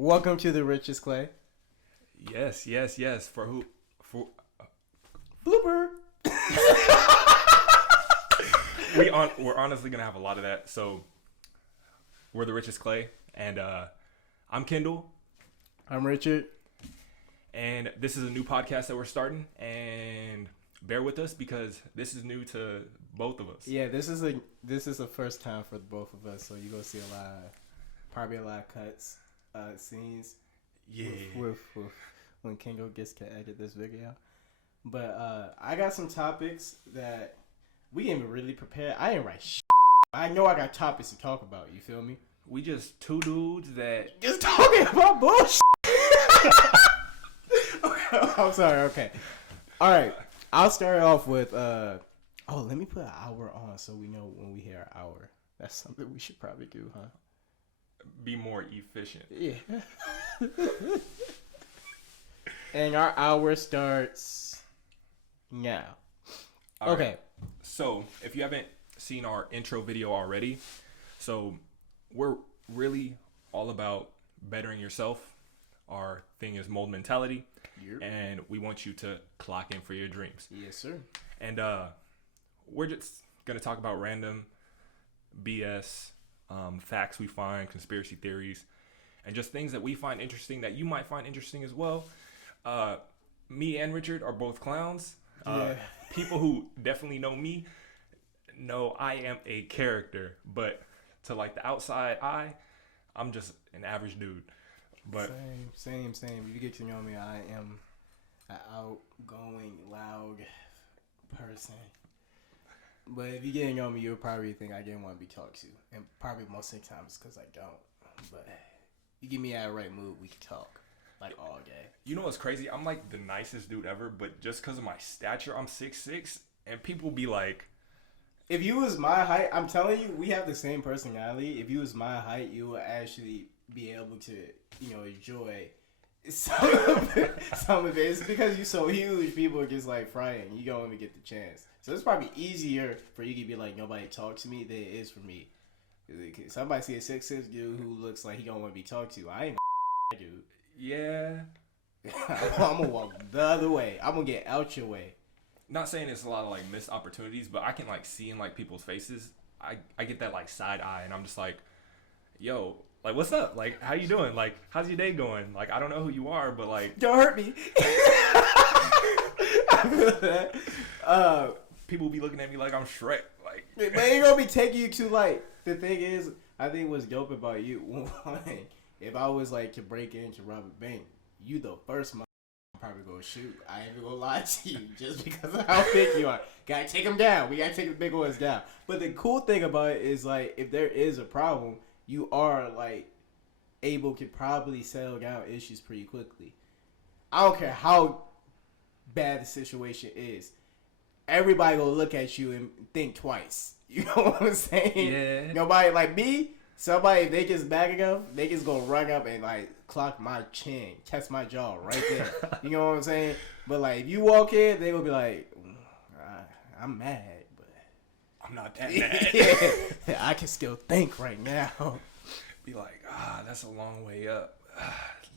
Welcome to the Richest Clay. Yes. For who? For Blooper. we're honestly gonna have a lot of that. So we're the Richest Clay, and I'm Kendall, I'm Richard. and this is a new podcast that we're starting. And bear with us because this is new to both of us. Yeah, this is a first time for both of us, so you're gonna see probably a lot of cuts, scenes. Yeah. With when Kendall gets to edit this video. But I got some topics that we didn't even really prepare. I didn't write shit. I know I got topics to talk about. You feel me? We just two dudes that Just talking about bullshit. I'm sorry. Okay. All right. I'll start off with let me put an hour on so we know when we hear an hour. That's something we should probably do, huh? be more efficient. Yeah. And our hour starts now. All okay. right. So if you haven't seen our intro video already, so we're really all about bettering yourself. Our thing is mold mentality, Yep. and we want you to clock in for your dreams. Yes, sir. And we're just gonna talk about random BS, facts we find, conspiracy theories, and just things that we find interesting that you might find interesting as well. Me and Richard are both clowns. Yeah. People who definitely know me know I am a character, but to like the outside eye, I'm just an average dude. But Same. If you get to know me, I am an outgoing, loud person. But if you get to know me, you'll probably think I didn't want to be talked to. And probably most of the time it's because I don't. But you get me out of the right mood, we can talk. Like all day. you know what's crazy? I'm like the nicest dude ever, but just because of my stature, I'm 6'6", and people be like, if you was my height, I'm telling you, we have the same personality. If you was my height, you would actually be able to, enjoy some of it. It's because you're so huge, people are just like frying. You don't even get the chance. So it's probably easier for you to be like, nobody talk to me than it is for me. Somebody see a 6'6" dude who looks like he don't want to be talked to. I ain't dude. yeah. I'm gonna walk the other way. I'm gonna get out your way. Not saying it's a lot of like missed opportunities, but I can like see in like people's faces. I get that like side eye, and I'm just like, yo, like what's up? Like how you doing? Like how's your day going? Like I don't know who you are, but like Don't hurt me. I feel that. people be looking at me like I'm Shrek. Like But ain't gonna be taking you too light. The thing is, I think what's dope about you, if I was like to break into rob a bank, you the first I'm probably gonna shoot. I ain't even gonna lie to you just because of how big you are. Gotta take them down. We gotta take the big ones down. But the cool thing about it is like if there is a problem, you are like able to probably settle down issues pretty quickly. I don't care how bad the situation is. Everybody gonna look at you and think twice. You know what I'm saying? Yeah. Nobody like me. Somebody, if they just backing up, they just gonna run up and like clock my chin, catch my jaw right there. You know what I'm saying? But like, if you walk in, they gonna be like, I'm mad, but I'm not that mad. yeah, I can still think right now. Be like, that's a long way up.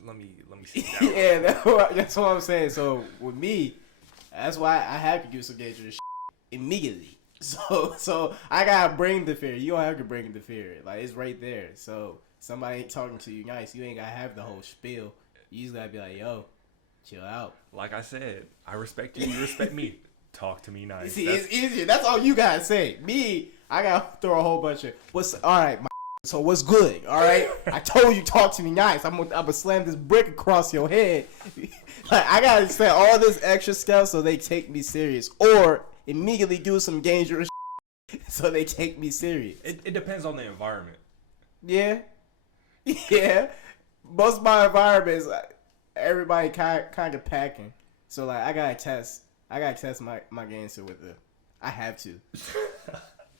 Let me sit down. Yeah, that's what I'm saying. So with me, that's why I have to do some dangerous shit immediately. So I gotta bring the fear. You don't have to bring the fear. Like it's right there. So somebody ain't talking to you nice. You ain't gotta have the whole spiel. You just gotta be like, yo, chill out. Like I said, I respect you. You respect me. Talk to me nice. See, it's easier. That's all you gotta say. Me, I gotta throw a whole bunch of all right. So what's good? All right. I told you talk to me nice. I'm gonna slam this brick across your head. Like I gotta say all this extra stuff so they take me serious, or immediately do some dangerous so they take me serious. It depends on the environment. Yeah. Most of my environment is like, everybody kind of packing. So like I gotta test my gangster with the. I have to.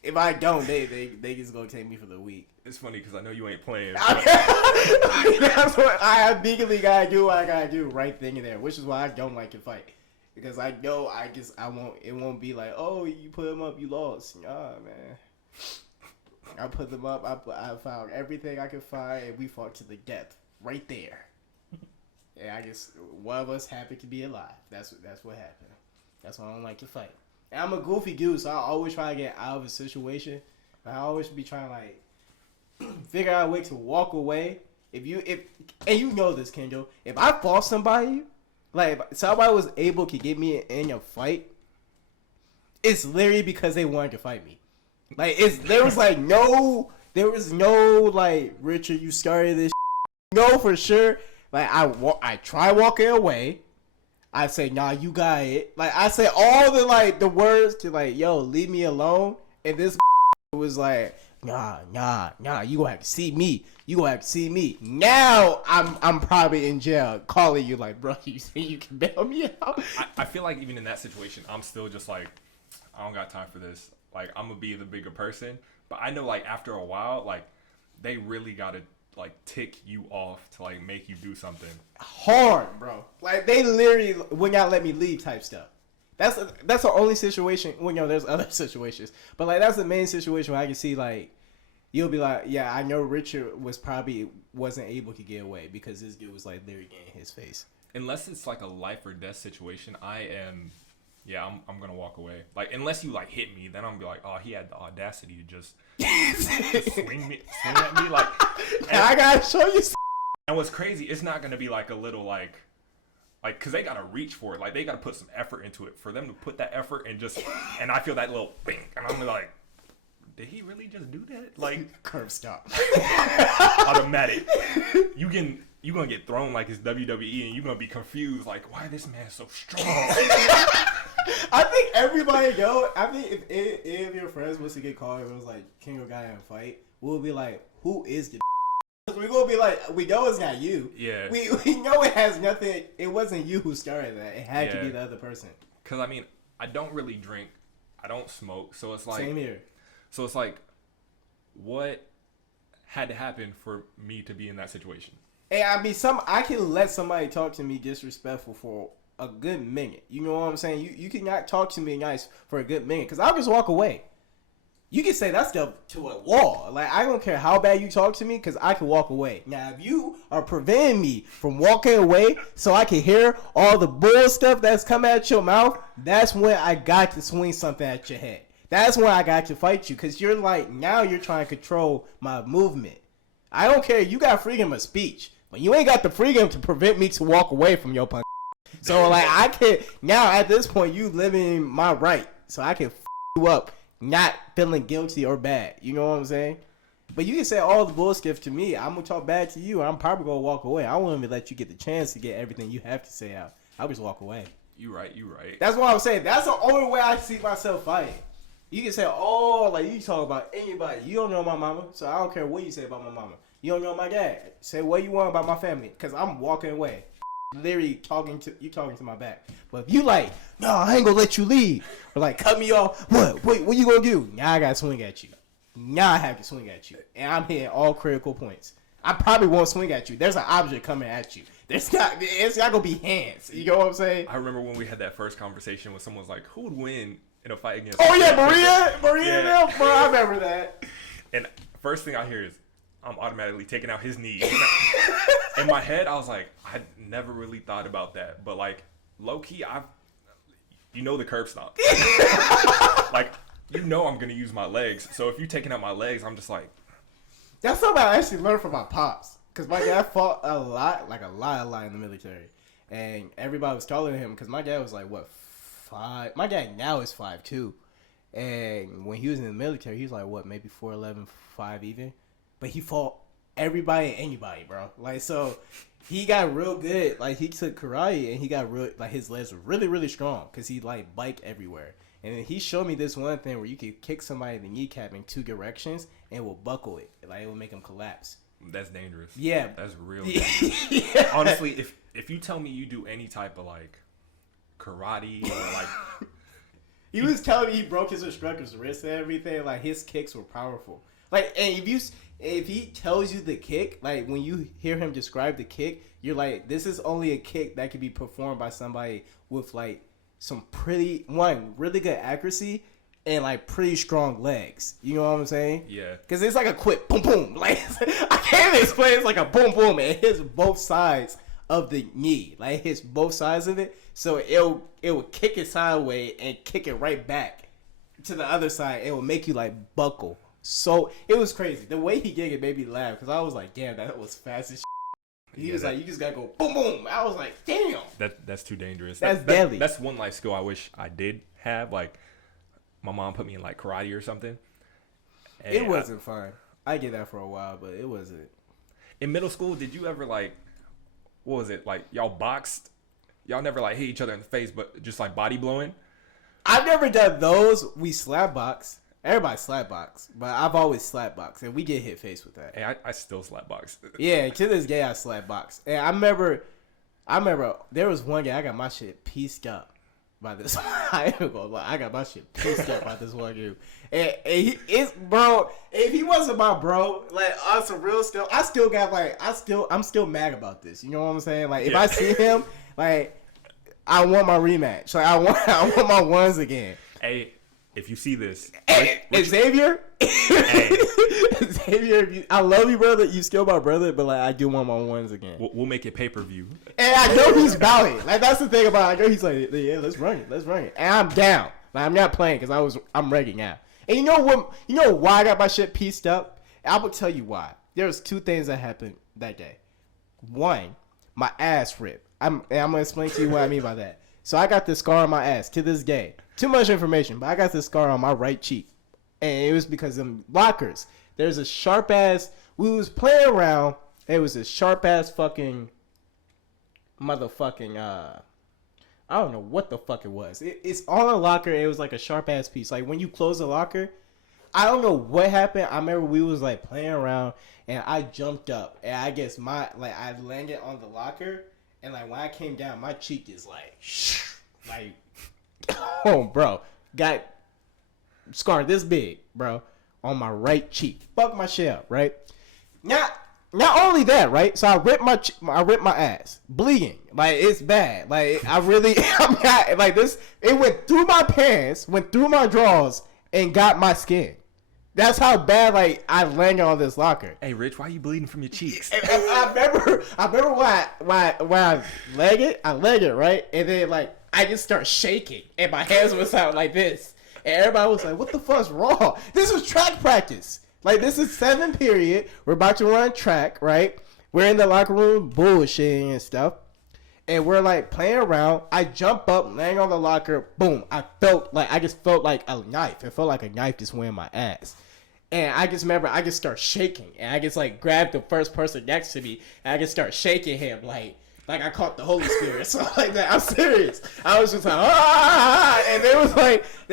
If I don't, they just gonna take me for the week. It's funny because I know you ain't playing. That's what I immediately gotta do. What I gotta do right then and there, which is why I don't like to fight. Because I know I won't. It won't be like, oh, you put him up, you lost. Nah, man. I put them up. I found everything I could find, and we fought to the death. right there. And I guess one of us happened to be alive. That's what happened. That's why I don't like to fight. And I'm a goofy dude, so I always try to get out of a situation. I always be trying to like figure out a way to walk away. And you know this, Kendall. If I fought somebody, like if somebody was able to get me in a fight, it's literally because they wanted to fight me. Like there was no like, Richard, you started this. No, for sure. Like I try walking away. I say, nah, you got it. Like I say all the words to like, yo, leave me alone. And this was like, nah, you gonna have to see me. Now I'm probably in jail calling you like, bro, you think you can bail me out? I feel like even in that situation, I'm still just like, I don't got time for this. Like, I'm gonna be the bigger person. But I know like after a while, like they really gotta like tick you off to like make you do something hard, bro. Like they literally would not let me leave type stuff. That's the only situation. Well, there's other situations, but like that's the main situation where I can see like you'll be like, yeah, I know Richard wasn't able to get away because this dude was like literally getting his face. Unless it's like a life or death situation, I'm gonna walk away. Like unless you like hit me, then I'm gonna be like, oh, he had the audacity to just swing at me like. I gotta show you. And what's crazy, it's not gonna be like a little like, cause they gotta reach for it. Like they gotta put some effort into it. For them to put that effort and I feel that little bing, and I'm like, did he really just do that? Like curb stop. Automatic. You gonna get thrown like it's WWE, and you gonna be confused like, why this man so strong? I think everybody go. I think if any of your friends was to get called, it was like King or guy in a fight, we'll be like, who is the? We're gonna be like, we know it's not you. Yeah. We know it has nothing. It wasn't you who started that. It had to be the other person. Cause I mean, I don't really drink. I don't smoke. So it's like same here. So it's like, what had to happen for me to be in that situation? And I mean, I can let somebody talk to me disrespectful for a good minute. You know what I'm saying? You cannot talk to me nice for a good minute because I'll just walk away. You can say that stuff to a wall. Like, I don't care how bad you talk to me because I can walk away. Now, if you are preventing me from walking away so I can hear all the bull stuff that's coming out your mouth, that's when I got to swing something at your head. That's when I got to fight you because you're like, now you're trying to control my movement. I don't care. You got freedom of speech, but you ain't got the freedom to prevent me to walk away from your punch. So, like, I can now at this point, you living my right. So I can you up, not feeling guilty or bad. You know what I'm saying? But you can say all the bullshit to me. I'm going to talk bad to you. I'm probably going to walk away. I won't even let you get the chance to get everything you have to say out. I'll just walk away. You right. That's what I'm saying. That's the only way I see myself fighting. You can say, oh, like you talk about anybody. You don't know my mama, so I don't care what you say about my mama. You don't know my dad. Say what you want about my family, because I'm walking away. Literally talking to my back. But if you like, no, I ain't gonna let you leave. Or like, cut me off. What you gonna do? Now I gotta swing at you. Now I have to swing at you. And I'm hitting all critical points. I probably won't swing at you. There's an object coming at you. It's not gonna be hands. You know what I'm saying? I remember when we had that first conversation when someone was like, who would win in a fight against? Oh yeah, Maria, yeah. Bro, I remember that. And first thing I hear is, I'm automatically taking out his knee. In my head, I was like, I never really thought about that, but like low key, the curb stop. Like, I'm gonna use my legs. So if you're taking out my legs, I'm just like. That's something I actually learned from my pops, cause my dad fought a lot in the military, and everybody was taller than him. Cause my dad was like 5. My dad now is 5'2", and when he was in the military, he was like maybe 4'11", 5 even. But he fought everybody and anybody, bro. Like, so he got real good. Like, he took karate and he got real, like, his legs were really, really strong because he, like, biked everywhere. And then he showed me this one thing where you could kick somebody in the kneecap in 2 directions and it will buckle it. Like, it will make them collapse. That's dangerous. Yeah. That's real dangerous. Yeah. Honestly, if you tell me you do any type of, like, karate or, like... He was telling me he broke his instructor's wrist and everything. Like, his kicks were powerful. Like, and if he tells you the kick, like when you hear him describe the kick, you're like, this is only a kick that could be performed by somebody with like some really good accuracy and like pretty strong legs. You know what I'm saying? Yeah. Because it's like a quick boom boom. Like I can't explain. It's like a boom boom. And it hits both sides of the knee. Like it hits both sides of it. So it will kick it sideways and kick it right back to the other side. It will make you like buckle. So it was crazy. The way he did it made me laugh because I was like, damn, that was fast as shit. He was like, you just gotta go boom boom. I was like, damn. That's too dangerous. That's deadly. That's one life skill I wish I did have. Like my mom put me in like karate or something. And it wasn't fun. I did that for a while, but it wasn't. In middle school, did you ever like, what was it? Like y'all boxed? Y'all never like hit each other in the face, but just like body blowing? I've never done those. We slap box. Everybody slap box, but I've always slap box, and we get hit face with that. Hey, I still slap box. Yeah, to this day I slap box, and I remember there was one guy I got my shit pieced up by this. I ain't gonna lie, I got my shit pieced up by this one dude, and he is bro. If he wasn't my bro, like on some real stuff, I'm still mad about this. You know what I'm saying? Like if I see him, like I want my rematch. Like I want my ones again. Hey. If you see this, Xavier, Xavier, I love you, brother. You still my brother, but like I do want my ones again. We'll make it pay-per-view. And I know he's about it. Like that's the thing about it. I know he's like, yeah, let's run it. And I'm down. Like I'm not playing because I'm ready now. And you know what? You know why I got my shit pieced up? I will tell you why. There's two things that happened that day. One, my ass ripped. I'm gonna explain to you what I mean by that. So I got this scar on my ass to this day. Too much information, but I got this scar on my right cheek. And it was because of them lockers. There's a sharp ass, we was playing around, it was a sharp ass fucking motherfucking, I don't know what the fuck it was. It's on a locker, it was like a sharp ass piece. Like when you close a locker, I don't know what happened. I remember we was like playing around and I jumped up. And I guess I landed on the locker. And like when I came down, my cheek is like, oh, bro, got scar this big, bro, on my right cheek. Fuck my shit up, right? Not only that, right? So I ripped my ass, bleeding, like it's bad. Like I'm not like this. It went through my pants, went through my drawers, and got my skin. That's how bad like I landed on this locker. Hey, Rich, why are you bleeding from your cheeks? I remember when I leg it, right? And then like I just start shaking and my hands was out like this. And everybody was like, what the fuck's wrong? This was track practice. Like this is 7th period. We're about to run track, right? We're in the locker room bullshitting and stuff. And we're like playing around. I jump up, land on the locker, boom. I just felt like a knife. It felt like a knife just went in my ass. And I just remember I just start shaking. And I just like grabbed the first person next to me. And I just start shaking him like I caught the Holy Spirit. So like that. I'm serious. I was just like, ah! And they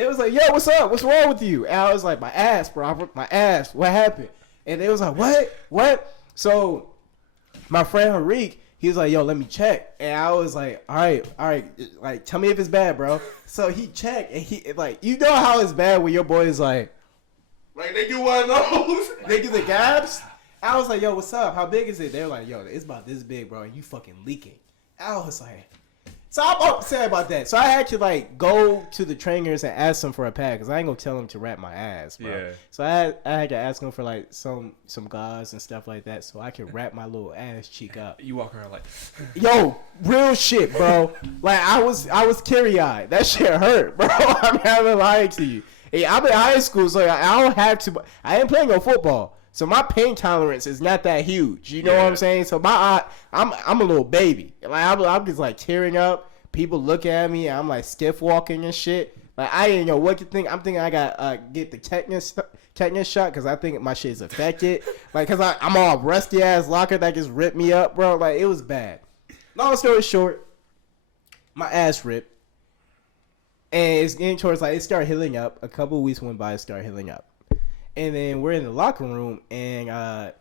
was like, yo, what's up? What's wrong with you? And I was like, my ass, bro. I ripped my ass. What happened? And they was like, what? So my friend Harik, he was like, yo, let me check. And I was like, all right. Like, tell me if it's bad, bro. So he checked, and he, like, you know how it's bad when your boy is like they do one of those. They do the gabs. I was like, yo, what's up? How big is it? They're like, yo, it's about this big, bro, and you fucking leaking. I was like, so I'm upset about that. So I had to, like, go to the trainers and ask them for a pad, because I ain't going to tell them to wrap my ass, bro. Yeah. So I had to ask them for, like, some gauze and stuff like that so I could wrap my little ass cheek up. You walk around like... Yo, real shit, bro. Like, I was teary-eyed. That shit hurt, bro. I'm not lying to you. Hey, I'm in high school, so I don't have to... I ain't playing no football. So my pain tolerance is not that huge. You know what I'm saying? So I'm a little baby. Like I'm just like tearing up. People look at me. I'm like stiff walking and shit. Like I didn't know what to think. I'm thinking I got get the tetanus shot because I think my shit's affected. Like because I'm all rusty ass locker that just ripped me up, bro. Like it was bad. Long story short, my ass ripped, and it's getting towards like it started healing up. A couple of weeks went by, it started healing up. And then we're in the locker room, and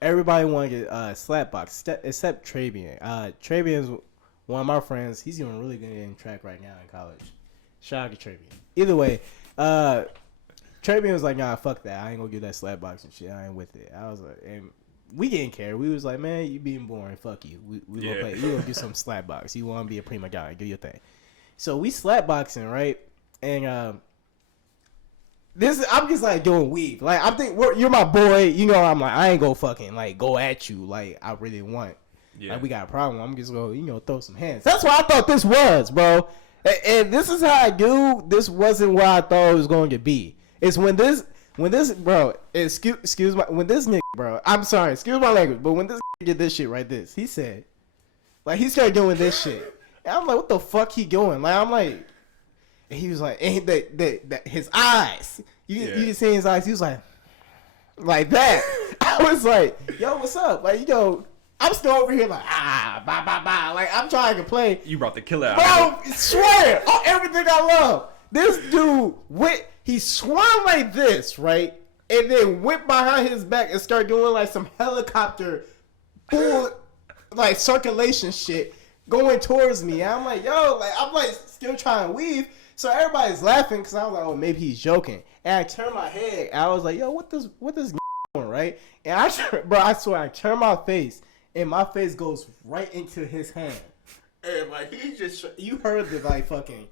everybody wanted to get slap box, except Travian. Travian's one of my friends. He's doing really good in track right now in college. Shout out to Travian. Either way, Travian was like, nah, fuck that. I ain't gonna do that slap box and shit. I ain't with it. I was like, and we didn't care. We was like, man, you being boring. Fuck you. We gonna play. You gonna do some slap box. You wanna be a prima donna. Do your thing. So we slap boxing, right? And I'm just like doing weave. Like I think you're my boy. You know, I'm like I ain't gonna fucking like go at you like I really want. Yeah. Like we got a problem. I'm just gonna throw some hands. That's what I thought this was, bro. And this is how I knew this wasn't what I thought it was going to be. It's when this bro, excuse my, when this nigga, bro, I'm sorry, excuse my language, but when this nigga did this shit right this, he said, like he started doing this shit. And I'm like, what the fuck he doing? Like I'm like, and he was like, and his eyes, you can see his eyes. He was like that. I was like, yo, what's up? Like, I'm still over here like, bye. Like, I'm trying to play. You brought the killer out. Bro, swear on everything I love. This dude he swung like this, right? And then went behind his back and started doing like some helicopter full like circulation shit going towards me. And I'm like, yo, like I'm like still trying to weave. So everybody's laughing because I was like, oh, maybe he's joking. And I turned my head. And I was like, yo, what this doing, right? And I swear, I turned my face. And my face goes right into his hand. And like he just, you heard the like fucking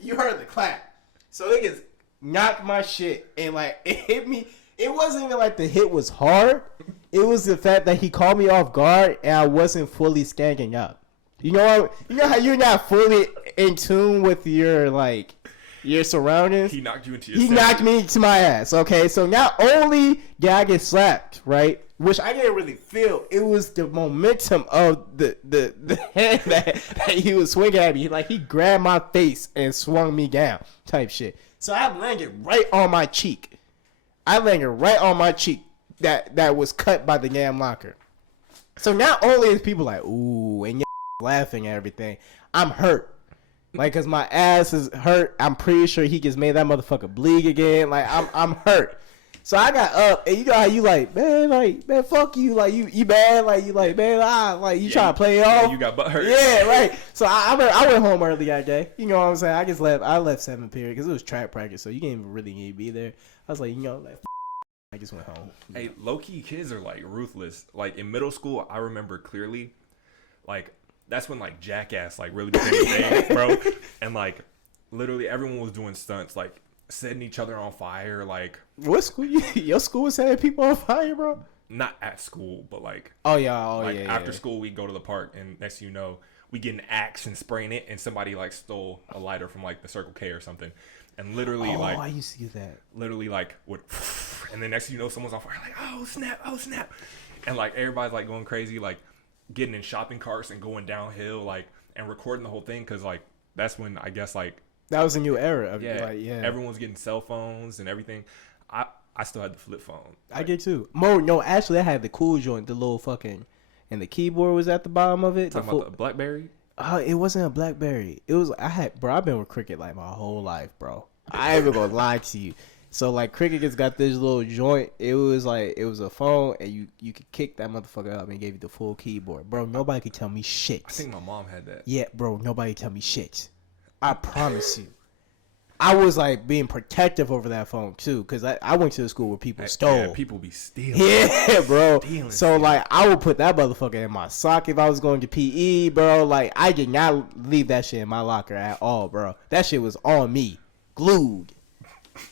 you heard the clap. So it just knocked my shit and like it hit me. It wasn't even like the hit was hard. It was the fact that he caught me off guard and I wasn't fully skanking up. You know how you're not fully in tune with your like your surroundings. He knocked you into your. He knocked me to my ass. Okay, so not only did I get slapped, right? Which I didn't really feel. It was the momentum of the hand that he was swinging at me. Like he grabbed my face and swung me down, type shit. So I landed right on my cheek. That was cut by the damn locker. So not only is people like ooh and laughing and everything, I'm hurt. Like, cause my ass is hurt. I'm pretty sure he just made that motherfucker bleed again. Like I'm hurt. So I got up, and you know how you like, man, fuck you, like you bad, like you like, man, like you trying to play it off. Yeah, you got butt hurt. Yeah, right. So I went home early that day. You know what I'm saying? I left 7th period because it was track practice, so you didn't even really need to be there. I was like, I just went home. Hey, low key kids are like ruthless. Like in middle school, I remember clearly, like that's when like Jackass like really became a thing, bro. And like literally everyone was doing stunts, like setting each other on fire, like. What school? Your school was setting people on fire, bro? Not at school, but like. After school, we go to the park, and next thing you know, we get an axe and spraying it, and somebody like stole a lighter from like the Circle K or something, and literally I used to do that. Literally like would, and then next thing you know, someone's on fire, like oh snap, and like everybody's like going crazy, like getting in shopping carts and going downhill, like and recording the whole thing, cause like that's when I guess like. That was a new era of everyone was getting cell phones and everything. I still had the flip phone. I get too. No, actually I had the cool joint, the little fucking, and the keyboard was at the bottom of it. Talking about the BlackBerry? It wasn't a BlackBerry. It was I've been with Cricket like my whole life, bro. I ain't even gonna lie to you. So like Cricket has got this little joint. It was a phone and you could kick that motherfucker up and gave you the full keyboard. Bro, nobody could tell me shit. I think my mom had that. Yeah, bro, nobody tell me shit. I promise you. I was like being protective over that phone too, cause I went to the school where people stole. Yeah, people be stealing. Yeah, bro. So like I would put that motherfucker in my sock if I was going to PE, bro. Like I did not leave that shit in my locker at all, bro. That shit was on me, glued.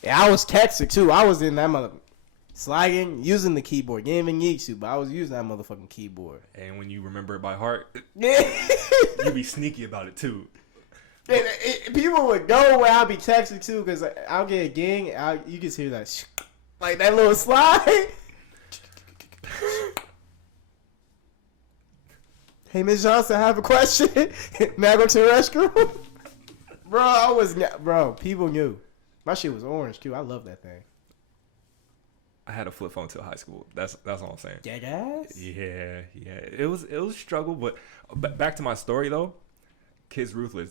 And I was texting too. I was in that mother sliding, using the keyboard. Didn't even need to, but I was using that motherfucking keyboard. And when you remember it by heart, yeah, you be sneaky about it too. People would know where I'll be texting too, because I'll get a gang. You can hear that, like that little slide. Hey, Miss Johnson, I have a question. May I go to the restroom? Bro, people knew. My shit was orange too. I love that thing. I had a flip phone till high school. That's all I'm saying. Jackass? Yeah. It was a struggle, but back to my story though. Kids ruthless.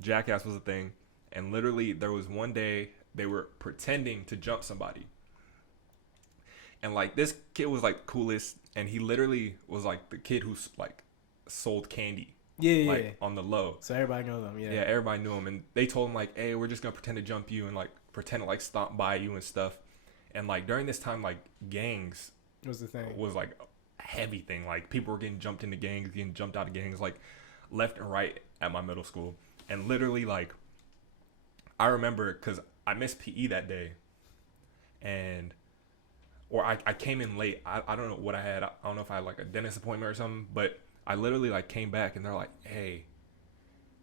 Jackass was a thing, and literally there was one day they were pretending to jump somebody, and like this kid was like the coolest, and he literally was like the kid who's like sold candy, on the low. So everybody knows them, yeah, everybody knew him, and they told him like, hey, we're just gonna pretend to jump you and like pretend to like stomp by you and stuff, and like during this time like gangs was the thing, was like a heavy thing, like people were getting jumped into gangs, getting jumped out of gangs like left and right at my middle school. And literally, like, I remember because I missed PE that day, or I came in late. I don't know what I had. I don't know if I had like a dentist appointment or something, but I literally like came back and they're like, hey,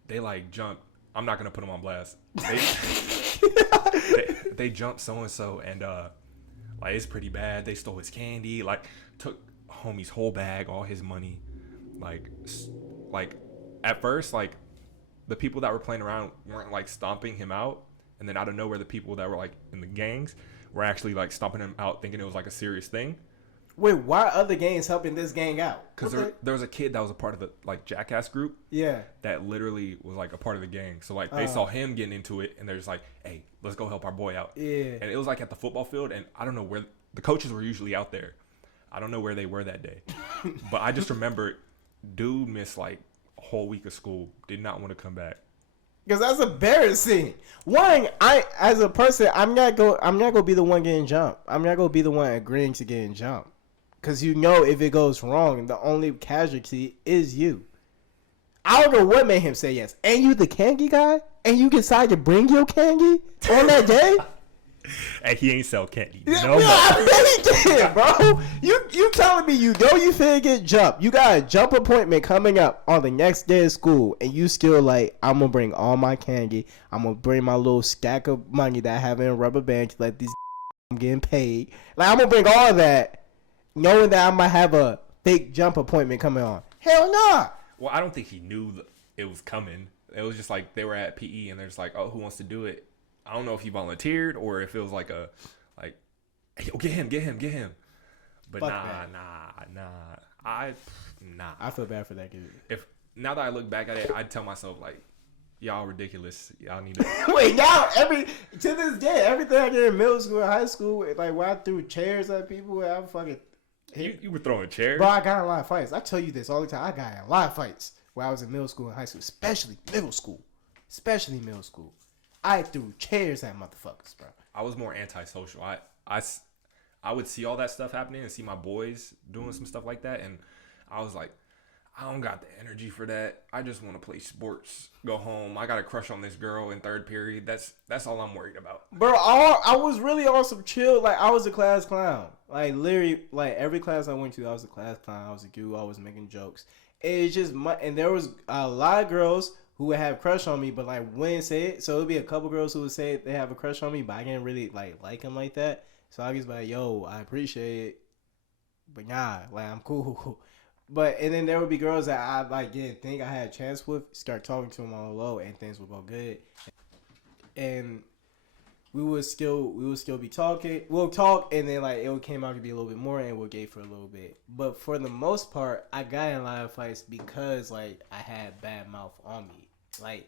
they like jumped. I'm not gonna put them on blast. They jumped so and like it's pretty bad. They stole his candy, like took homie's whole bag, all his money, like at first like the people that were playing around weren't like stomping him out, and then out of nowhere the people that were like in the gangs were actually like stomping him out, thinking it was like a serious thing. Wait, why are other gangs helping this gang out? Because there was a kid that was a part of the like Jackass group. Yeah. That literally was like a part of the gang. So like they saw him getting into it, and they're just like, "Hey, let's go help our boy out." Yeah. And it was like at the football field, and I don't know where the coaches were usually out there. I don't know where they were that day, but I just remember, dude missed like a whole week of school. Did not want to come back. Because that's embarrassing. One, I as a person, I'm not gonna be the one getting jumped. I'm not gonna be the one agreeing to getting jumped. Because you know if it goes wrong, the only casualty is you. I don't know what made him say yes. And you the candy guy? And you decide to bring your candy on that day? And he ain't sell candy. Yeah, No more. I really did, bro. You telling me you know you finna get jumped. You got a jump appointment coming up on the next day of school. And you still like, I'm going to bring all my candy. I'm going to bring my little stack of money that I have in a rubber band to let these I'm getting paid. Like, I'm going to bring all that. Knowing that I might have a fake jump appointment coming on. Hell nah. Well, I don't think he knew it was coming. It was just like they were at PE and they're just like, oh, who wants to do it? I don't know if he volunteered or if it was like hey, yo, get him. But Fuck nah. I feel bad for that kid. If now that I look back at it, I'd tell myself like, y'all ridiculous. Y'all need to. Wait, now to this day, everything I did in middle school and high school, like when I threw chairs at people, I'm fucking. You were throwing chairs? Bro, I got in a lot of fights. I tell you this all the time. I got in a lot of fights when I was in middle school and high school, especially middle school. I threw chairs at motherfuckers, bro. I was more antisocial. I would see all that stuff happening and see my boys doing some stuff like that, and I was like, I don't got the energy for that. I just want to play sports, go home. I got a crush on this girl in third period. That's all I'm worried about. Bro, I was really on some chill. Like, I was a class clown. Like, literally, like, every class I went to, I was a class clown. I was a guru. I was making jokes. It's just, and there was a lot of girls who would have crush on me, but, like, wouldn't say it. So, it would be a couple girls who would say they have a crush on me, but I didn't really, like them like that. So, I was like, yo, I appreciate it. But, nah, like, I'm cool. But, and then there would be girls that I, like, didn't think I had a chance with, start talking to them on the low, and things would go good. And we would still be talking. We'll talk, and then, like, it came out to be a little bit more, and we'll gay for a little bit. But for the most part, I got in a lot of fights because, like, I had bad mouth on me. Like,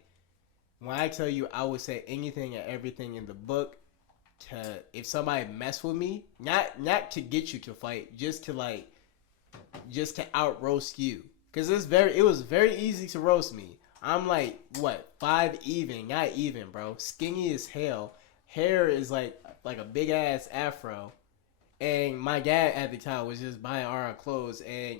when I tell you I would say anything and everything in the book to, if somebody mess with me, not to get you to fight, just to out roast you, because it was very easy to roast me. I'm like, what, 5 even, not even, bro, skinny as hell, hair is like a big ass afro, and my dad at the time was just buying our clothes. And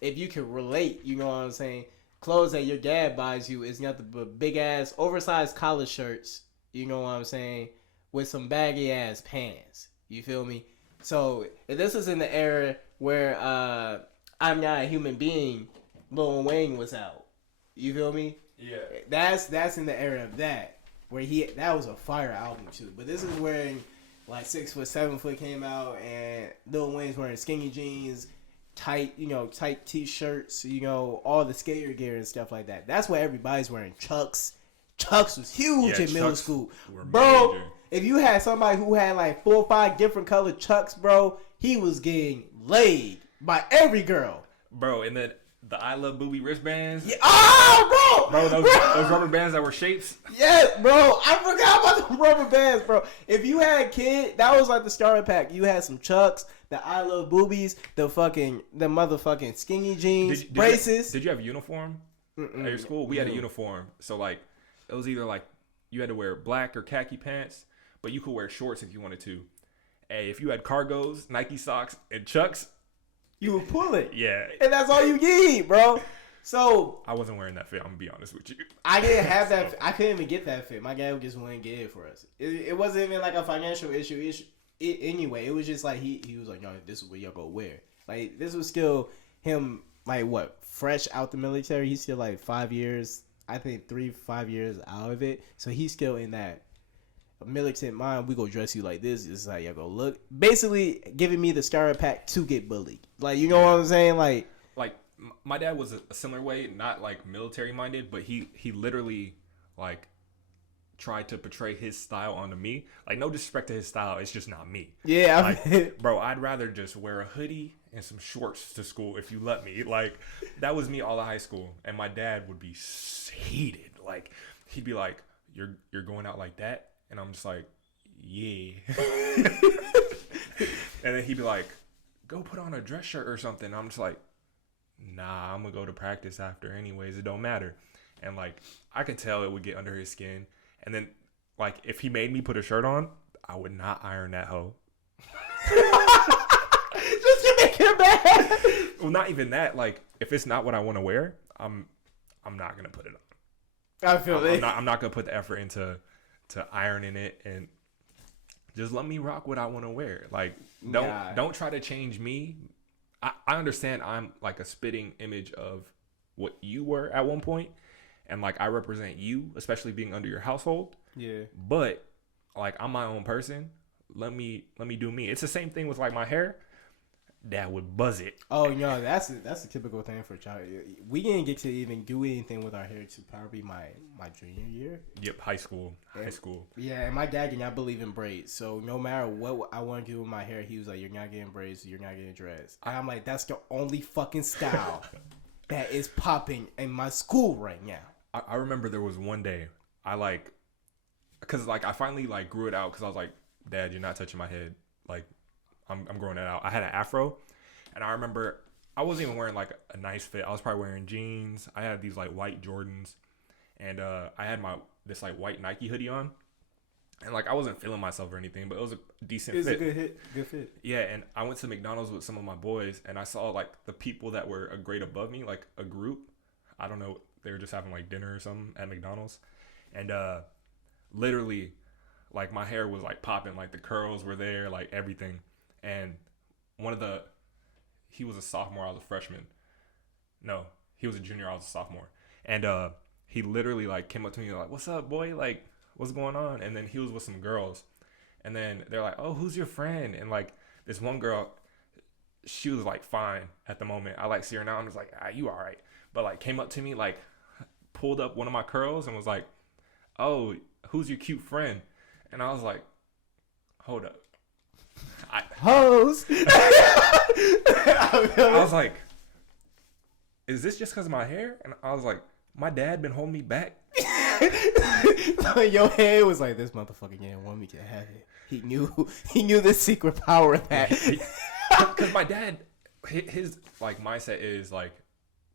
if you can relate, you know what I'm saying, clothes that your dad buys you is nothing but big ass oversized collar shirts, you know what I'm saying, with some baggy ass pants, you feel me? So if this is in the era where I'm Not a Human Being, Lil Wayne was out. You feel me? Yeah. That's in the era of that, where that was a fire album too. But this is when like 6 foot, 7 foot came out, and Lil Wayne's wearing skinny jeans, tight t-shirts, all the skater gear and stuff like that. That's what everybody's wearing. Chucks was huge in middle school, bro. Major. If you had somebody who had like 4 or 5 different colored Chucks, bro, he was getting laid by every girl, bro. And then the I Love Booby wristbands. Yeah. Oh, bro, those rubber bands that were shapes. Yes, bro. I forgot about the rubber bands, bro. If you had a kid, that was like the starter pack. You had some Chucks, the I Love Boobies, the motherfucking skinny jeans, braces. Did you have a uniform at your school? We had a uniform, so like it was either like you had to wear black or khaki pants, but you could wear shorts if you wanted to. Hey, if you had cargos, Nike socks, and Chucks, you would pull it. Yeah. And that's all you need, bro. So I wasn't wearing that fit. I'm gonna be honest with you. I didn't have that. I couldn't even get that fit. My dad just wouldn't get it for us. It wasn't even like a financial issue. Anyway, it was just like he was like, "No, this is what y'all go wear." Like this was still him. Like what? Fresh out the military. He's still like 5 years. I think 3-5 years out of it. So he's still in that militant mind. We go dress you like this. This is how y'all go look. Basically, giving me the scarlet pack to get bullied. Like you know what I'm saying? Like my dad was a similar way, not like military minded, but he literally like tried to portray his style onto me. Like no disrespect to his style, it's just not me. Yeah, like, bro, I'd rather just wear a hoodie and some shorts to school if you let me. Like that was me all of high school, and my dad would be heated. Like he'd be like, "You're going out like that," and I'm just like, "Yeah." And then he'd be like, "Go put on a dress shirt or something." And I'm just like, "Nah, I'm gonna go to practice after anyways. It don't matter." And like I could tell it would get under his skin. And then like if he made me put a shirt on, I would not iron that hoe. Just to make him mad. Well, not even that. Like if it's not what I want to wear, I'm not gonna put it on. I feel it. I'm not gonna put the effort into ironing it, and just let me rock what I want to wear. Like don't try to change me. I understand I'm like a spitting image of what you were at one point, and like I represent you, especially being under your household. Yeah. But like I'm my own person. Let me do me. It's the same thing with like my hair. Dad would buzz it. Oh no, that's a typical thing for a child. We didn't get to even do anything with our hair to probably my junior year. Yep, high school. Yeah, and my dad did not believe in braids. So no matter what I want to do with my hair, he was like, "You're not getting braids. You're not getting dreads." And I'm like, "That's the only fucking style that is popping in my school right now." I remember there was one day I like, cause like I finally like grew it out because I was like, "Dad, you're not touching my head. Like, I'm growing it out." I had an afro, and I remember I wasn't even wearing like a nice fit. I was probably wearing jeans. I had these like white Jordans, and I had this like white Nike hoodie on, and like I wasn't feeling myself or anything, but it was a decent fit. It was a good fit. Yeah, and I went to McDonald's with some of my boys, and I saw like the people that were a grade above me, like a group. I don't know, they were just having like dinner or something at McDonald's, and literally, like my hair was like popping, like the curls were there, like everything. And he was a sophomore, I was a freshman. No, he was a junior, I was a sophomore. And he literally like came up to me like, "What's up, boy? Like, what's going on?" And then he was with some girls. And then they're like, "Oh, who's your friend?" And like this one girl, she was like fine at the moment. I like see her now, I'm just like, "You all right." But like came up to me, like pulled up one of my curls and was like, "Oh, who's your cute friend?" And I was like, "Hold up." Hoes. I was like, "Is this just because of my hair?" And I was like, "My dad been holding me back." Your head was like, "This motherfucker didn't want me to have it. He knew the secret power of that." Because my dad, his like mindset is like,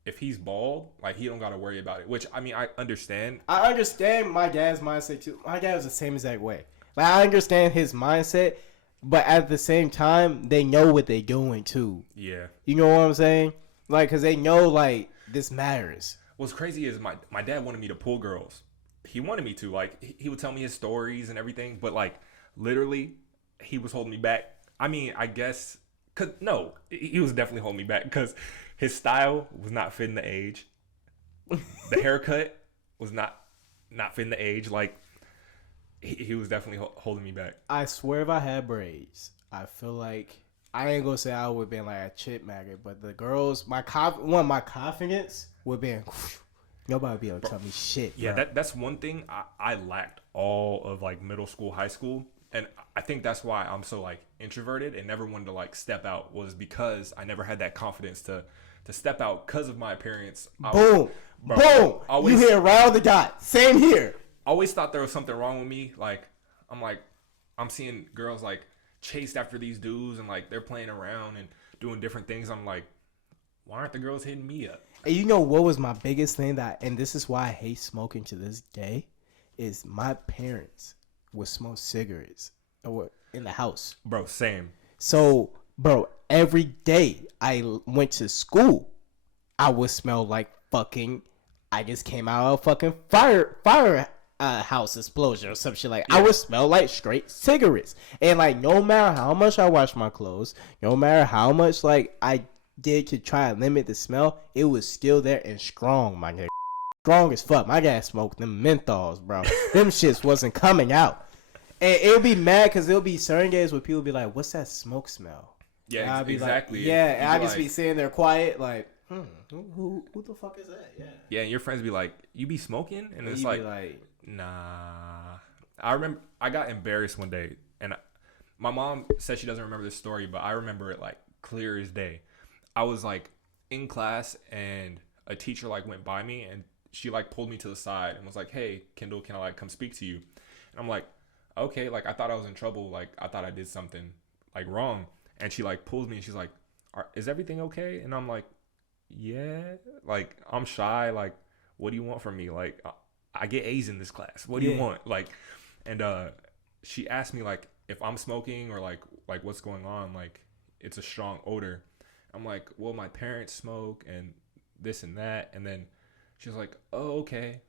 if he's bald, like he don't gotta worry about it. Which I mean, I understand. I understand my dad's mindset too. My dad was the same exact way. Like I understand his mindset. But at the same time, they know what they're doing too. Yeah. You know what I'm saying? Like, because they know, like, this matters. What's crazy is my dad wanted me to pull girls. He wanted me to. Like, he would tell me his stories and everything. But, like, literally, he was holding me back. I mean, I guess, he was definitely holding me back because his style was not fitting the age. The haircut was not fitting the age. Like, he was definitely holding me back. I swear if I had braids, I feel like, I ain't gonna say I would have been like a chip maggot, but the girls, my confidence would have been, nobody would be able to tell me shit. Yeah, bro. that's one thing I lacked all of like middle school, high school. And I think that's why I'm so like introverted and never wanted to like step out, was because I never had that confidence to step out because of my appearance. Boom. You hit around the dot. Same here. Always thought there was something wrong with me. Like I'm seeing girls like chased after these dudes and like they're playing around and doing different things. I'm like, why aren't the girls hitting me up? And you know what was my biggest thing and this is why I hate smoking to this day, is my parents would smoke cigarettes in the house. Bro, same. So, bro, every day I went to school, I would smell like I just came out of a fucking fire house explosion or some shit. Like, I would smell like straight cigarettes. And, like, no matter how much I wash my clothes, no matter how much, like, I did to try to limit the smell, it was still there and strong, my nigga. Strong as fuck. My guy smoked them menthols, bro. Them shits wasn't coming out. And it'll be mad because there'll be certain days where people be like, what's that smoke smell? Yeah, exactly. Like, yeah, and I just be sitting there quiet, like, who the fuck is that? Yeah. Yeah, and your friends be like, you be smoking? And it's like, nah. I remember I got embarrassed one day, and my mom said she doesn't remember this story, but I remember it like clear as day. I was like in class, and a teacher like went by me, and she like pulled me to the side and was like, hey, Kendall, can I like come speak to you? And I'm like, okay. Like, I thought I was in trouble. Like, I thought I did something like wrong. And she like pulls me and she's like, is everything okay? And I'm like, yeah. Like, I'm shy. Like, what do you want from me? Like, I get A's in this class. What do you want? Like, and she asked me like if I'm smoking or like what's going on. Like, it's a strong odor. I'm like, well, my parents smoke and this and that. And then she was like, oh, okay,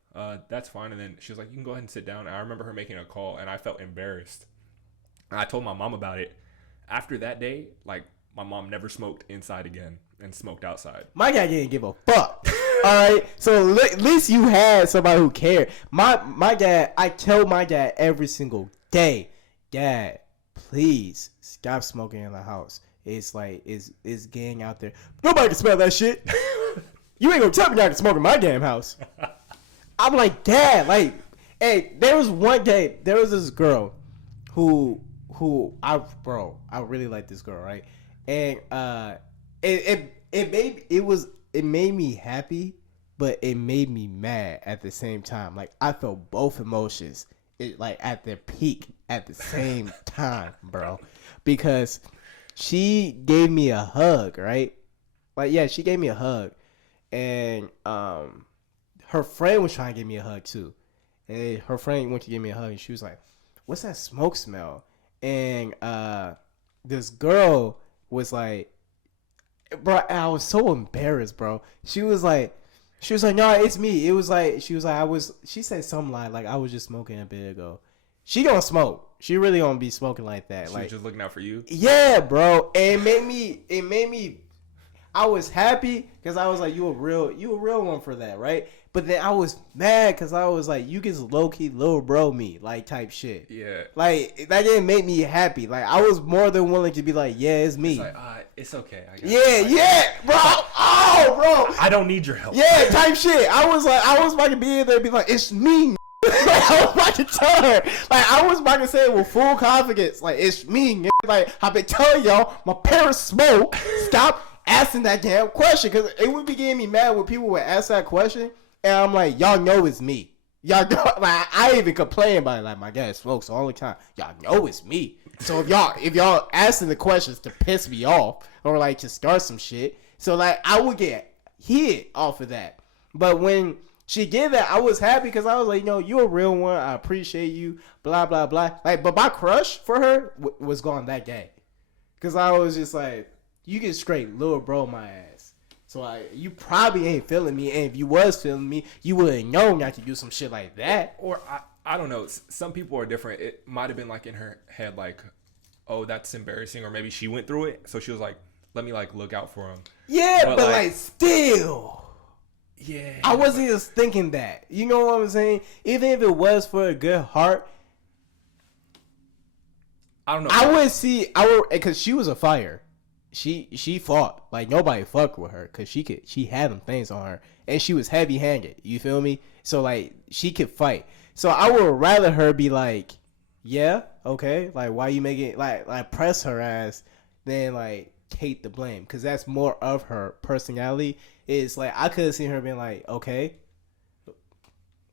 that's fine. And then she was like, you can go ahead and sit down. And I remember her making a call, and I felt embarrassed. And I told my mom about it. After that day, like, my mom never smoked inside again and smoked outside. My guy didn't give a fuck. All right, so at least you had somebody who cared. My dad, I tell my dad every single day, Dad, please stop smoking in the house. It's like it's getting out there. Nobody can smell that shit. You ain't gonna tell me not to smoke in my damn house. I'm like, Dad, like, hey, there was one day, there was this girl who I really like this girl, right? And it made me happy, but it made me mad at the same time. Like, I felt both emotions, like at their peak at the same time, bro. Because she gave me a hug, right? Like, yeah, she gave me a hug, and her friend was trying to give me a hug too, and her friend went to give me a hug, and she was like, "What's that smoke smell?" And this girl was like, bro, I was so embarrassed, bro. She was like, "No, it's me." It was like, she said something like I was just smoking a bit ago. She gonna smoke. She really gonna be smoking like that. She like, was just looking out for you. Yeah, bro. And it made me. I was happy because I was like, you a real one for that, right? But then I was mad because I was like, you just low key little bro me, like, type shit. Yeah. Like, that didn't make me happy. Like, I was more than willing to be like, yeah, it's me. It's like, it's okay. Bro. Oh, bro. I don't need your help. Yeah, type shit. I was about to be in there and be like, it's me. Like, I was about to tell her. Like, I was about to say it with full confidence. Like, it's me. Like, I've been telling y'all, my parents smoke. Stop asking that damn question. Because it would be getting me mad when people would ask that question. And I'm like, y'all know it's me. Y'all know, like, I even complain about it. Like, my dad smokes all the time. Y'all know it's me. So if y'all asking the questions to piss me off or like to start some shit, so like I would get hit off of that. But when she did that, I was happy because I was like, you're a real one. I appreciate you. Blah blah blah. Like, but my crush for her was gone that day, because I was just like, you get straight little bro my ass. So you probably ain't feeling me, and if you was feeling me, you wouldn't know not to do some shit like that. Or I don't know. Some people are different. It might have been like in her head, like, oh, that's embarrassing, or maybe she went through it, so she was like, let me like look out for him. Yeah, but like still, yeah, I wasn't just thinking that. You know what I'm saying? Even if it was for a good heart, I don't know. I would because she was a fire. She fought like nobody fucked with her because she had them things on her, and she was heavy handed. You feel me? So like she could fight. So I would rather her be like, yeah, okay, like why you making like press her ass than like take the blame, because that's more of her personality. It's like I could have seen her being like, okay,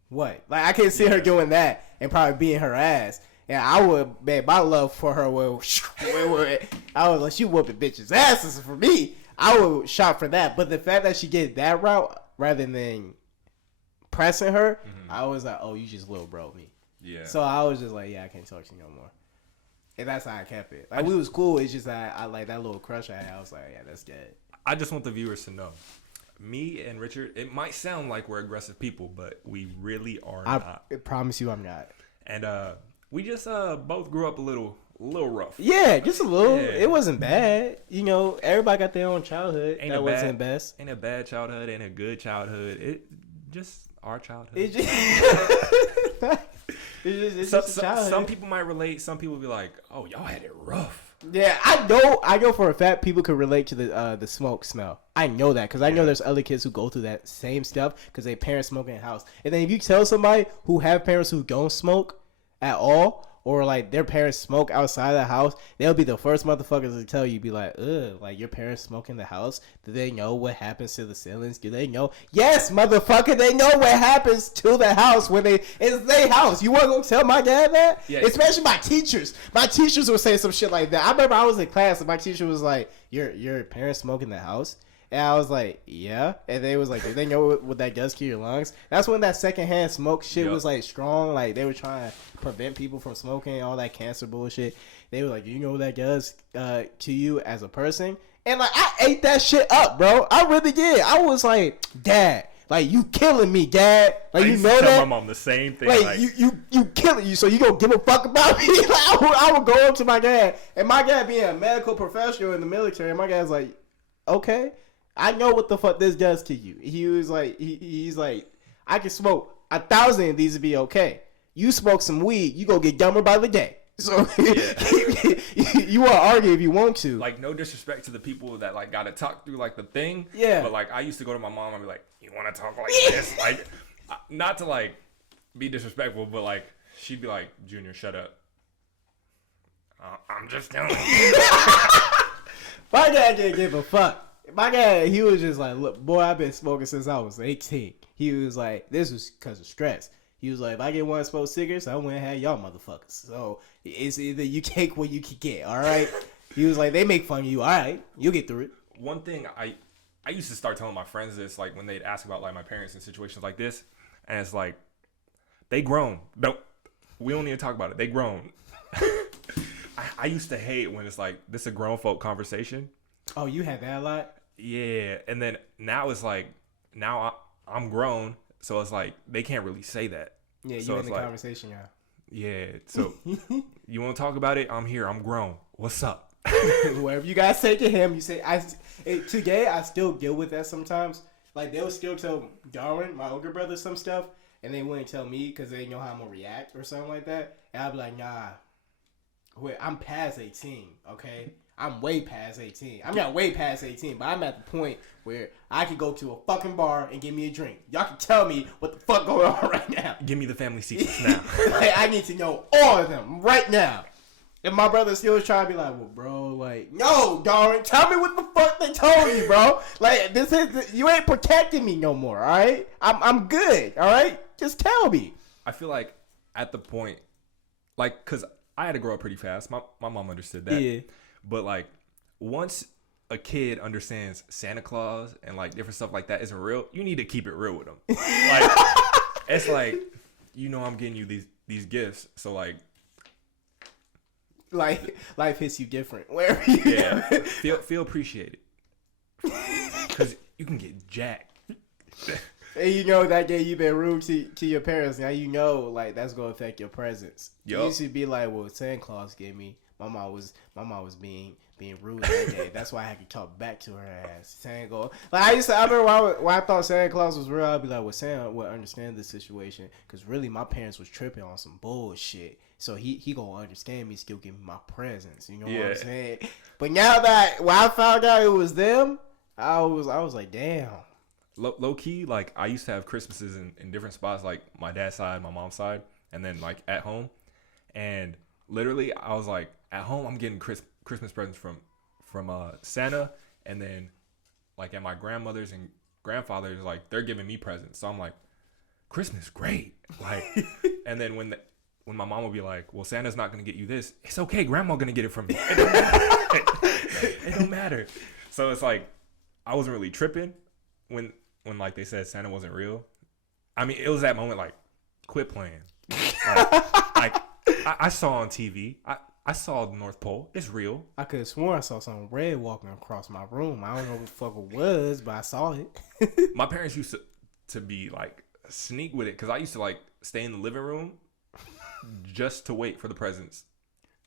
what? Like I could see her doing that and probably beating her ass. And I would, man, my love for her I was like, she whooping bitches' asses for me. I would shop for that. But the fact that she did that route rather than pressing her, I was like, oh, you just little bro me. Yeah. So I was just like, yeah, I can't talk to you no more. And that's how I kept it. Like, we was cool. It's just that I like that little crush I had. I was like, yeah, that's good. I just want the viewers to know. Me and Richard, it might sound like we're aggressive people, but we really are not. I promise you I'm not. And we just both grew up a little rough. Yeah, just a little. Yeah. It wasn't bad. You know, everybody got their own childhood. That wasn't best. Ain't a bad childhood, ain't a good childhood. It just our childhood. It's just childhood. Some people might relate. Some people be like, "Oh, y'all had it rough." Yeah, I know for a fact people could relate to the smoke smell. I know that because I know there's other kids who go through that same stuff because their parents smoke in the house. And then if you tell somebody who have parents who don't smoke at all, or like their parents smoke outside of the house, they'll be the first motherfuckers to tell you, be like, ugh, like your parents smoke in the house. Do they know what happens to the ceilings? Do they know? Yes, motherfucker, they know what happens to the house when it's their house. You want to go tell my dad that? Yeah. Especially my teachers. My teachers would say some shit like that. I remember I was in class and my teacher was like, your parents smoke in the house? And I was like, yeah. And they was like, do they know what that does to your lungs? That's when that secondhand smoke shit was like strong. Like they were trying to prevent people from smoking, all that cancer bullshit. They were like, do you know what that does to you as a person? And like I ate that shit up, bro. I really did. I was like, Dad, like you killing me, Dad. Like I you used know to tell that. my mom the same thing. Like you killing you, so you gonna give a fuck about me? Like, I would go up to my dad, and my dad being a medical professional in the military, and my dad's like, okay. I know what the fuck this does to you. He was like, he's like, I can smoke 1,000 of these to be okay. You smoke some weed, you gonna get dumber by the day. So you want to argue if you want to. Like no disrespect to the people that like got to talk through like the thing. Yeah. But like I used to go to my mom and be like, you want to talk like this? Like, not to like be disrespectful, but like she'd be like, Junior, shut up. I'm just telling you. My dad didn't give a fuck. My dad, he was just like, look, boy, I've been smoking since I was 18. He was like, this was because of stress. He was like, if I get one smoke cigarettes, I wouldn't have y'all motherfuckers. So it's either you take what you can get, all right? He was like, they make fun of you, all right? You'll get through it. One thing I used to start telling my friends this, like when they'd ask about like my parents in situations like this, and it's like, they grown. We don't need to talk about it. They grown. I used to hate when it's like, this is a grown folk conversation. Oh, you had that a lot? Yeah, and then now it's like, I'm grown, so it's like, they can't really say that. Yeah, so you in the like, conversation now. Yeah, so you want to talk about it? I'm here. I'm grown. What's up? Whatever you guys say to him, you say, today I still deal with that sometimes. Like, they'll still tell Darwin, my older brother, some stuff, and they wouldn't tell me because they know how I'm going to react or something like that. And I'll be like, nah, wait, I'm past 18, okay? I'm way past 18. I'm not way past 18, but I'm at the point where I can go to a fucking bar and get me a drink. Y'all can tell me what the fuck going on right now. Give me the family secrets now. Like, I need to know all of them right now. And my brother still was trying to be like, well, bro, like, no, darling, tell me what the fuck they told you, bro. Like, you ain't protecting me no more, all right? I'm good, all right? Just tell me. I feel like at the point, like, because I had to grow up pretty fast. My mom understood that. Yeah. But like once a kid understands Santa Claus and like different stuff like that isn't real, you need to keep it real with them. Like it's like, you know, I'm getting you these gifts, so like life hits you different wherever you feel appreciated because you can get jacked. And you know that day you've been rude to your parents. Now you know like that's gonna affect your presence. Yep. You used to be like, well, Santa Claus gave me. My mom was being rude that day. That's why I had to talk back to her ass. Santa Claus. Like I remember when I thought Santa Claus was real, I'd be like, well, Santa would understand this situation because really my parents was tripping on some bullshit. So he gonna understand me, still give me my presents. You know what I'm saying? But now that when I found out it was them, I was like, damn. Low key, like I used to have Christmases in different spots, like my dad's side, my mom's side, and then like at home, and literally I was like, at home I'm getting Christmas presents from Santa, and then like at my grandmother's and grandfather's, like they're giving me presents. So I'm like, Christmas great, like, and then when my mom would be like, well, Santa's not gonna get you this, it's okay, grandma gonna get it from me. It don't matter. So it's like I wasn't really tripping when like they said Santa wasn't real. I mean, it was that moment like, quit playing. Like I saw on TV. I saw the North Pole. It's real. I could have sworn I saw something red walking across my room. I don't know what the fuck it was, but I saw it. My parents used to be like sneak with it because I used to like stay in the living room just to wait for the presents.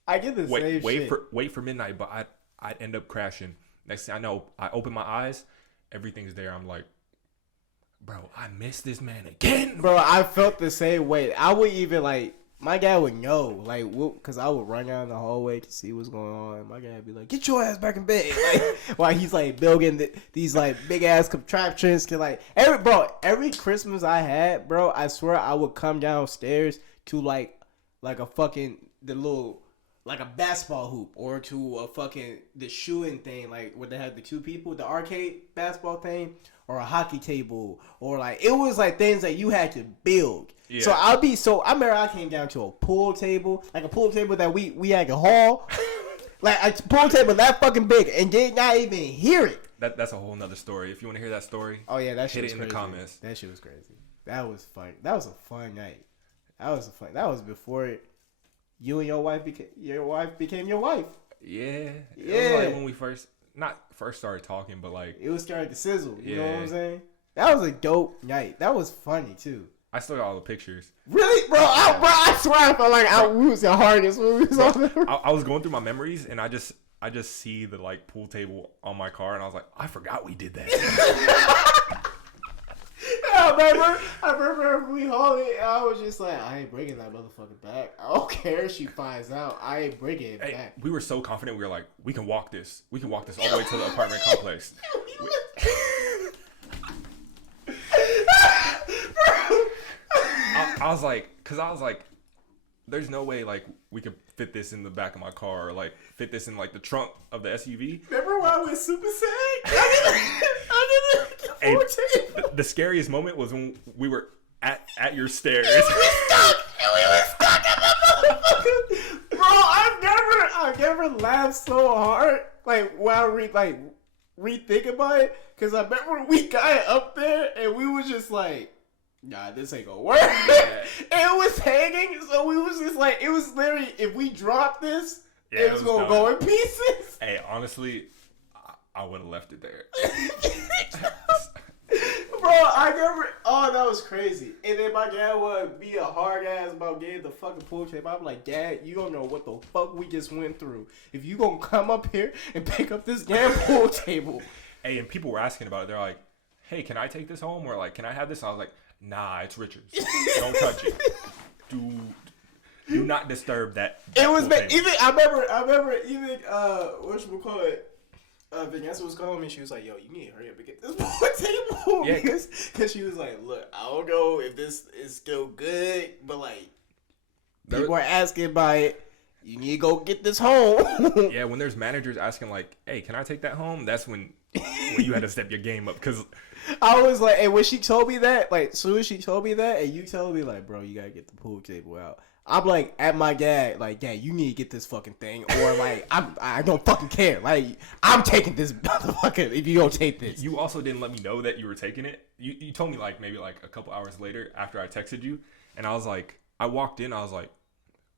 I get the same shit. Wait for midnight, but I'd end up crashing. Next thing I know, I open my eyes, everything's there. I'm like, bro, I missed this man again. Bro, I felt the same way. I would even like, my dad would know, like, because I would run down the hallway to see what's going on. And my dad would be like, get your ass back in bed. Like, while he's like building these like big ass contraptions. Cause like, every Christmas I had, bro, I swear I would come downstairs to like a fucking, like a basketball hoop or to a fucking, the shooting thing, like where they had the two people, the arcade basketball thing, or a hockey table, or like, it was like things that you had to build. Yeah. So I remember I came down to a pool table, like a pool table that we had a hall, like a pool table that fucking big, and did not even hear it. That's a whole nother story. If you want to hear that story, oh yeah, that shit hit it in crazy. The comments. That shit was crazy. That was fun. That was a fun night. That was before you and your wife became your wife. Yeah. Yeah. It was like when we first started talking, but like it was starting to sizzle. You know what I'm saying? That was a dope night. That was funny too. I still got all the pictures. Really, bro? I swear I felt like we was the hardest when we was on there. I was going through my memories and I just see the like pool table on my car and I was like, I forgot we did that. I remember we hauled it and I was just like, I ain't bringing that motherfucker back. I don't care if she finds out. I ain't bringing it back. We were so confident. We were like, we can walk this. We can walk this all the way to the apartment complex. I was like, there's no way like we could fit this in the back of my car or like fit this in like the trunk of the SUV. Remember when I was super sad? I didn't the scariest moment was when we were at your stairs. We were stuck at the motherfucker. Bro, I never laughed so hard like when I rethink about it, because I remember we got up there and we was just like, nah, this ain't gonna work. Yeah. It was hanging, so we was just like, it was literally, if we dropped this, it was gonna go in pieces. Hey, honestly, I would have left it there. Bro, I remember, that was crazy. And then my dad would be a hard ass about getting the fucking pool table. I'm like, Dad, you don't know what the fuck we just went through. If you gonna come up here and pick up this damn pool table. Hey, and people were asking about it. They're like, hey, can I take this home? Or like, can I have this? I was like, nah, it's Richard's. Don't touch it. Do not disturb that. It was even. I remember even whatchamacallit, Vanessa was calling me. She was like, "Yo, you need to hurry up and get this pool table." Yeah, because she was like, "Look, I don't know if this is still good, but like people are asking about it. You need to go get this home." Yeah, when there's managers asking like, "Hey, can I take that home?" That's when you had to step your game up, because I was like, and when she told me that, like, as soon as she told me that, and you told me like, bro, you gotta get the pool table out. I'm like at my dad, like, Dad, you need to get this fucking thing, or like, I don't fucking care. Like, I'm taking this motherfucker if you don't take this. You also didn't let me know that you were taking it. You told me like maybe like a couple hours later after I texted you, and I was like, I walked in, I was like,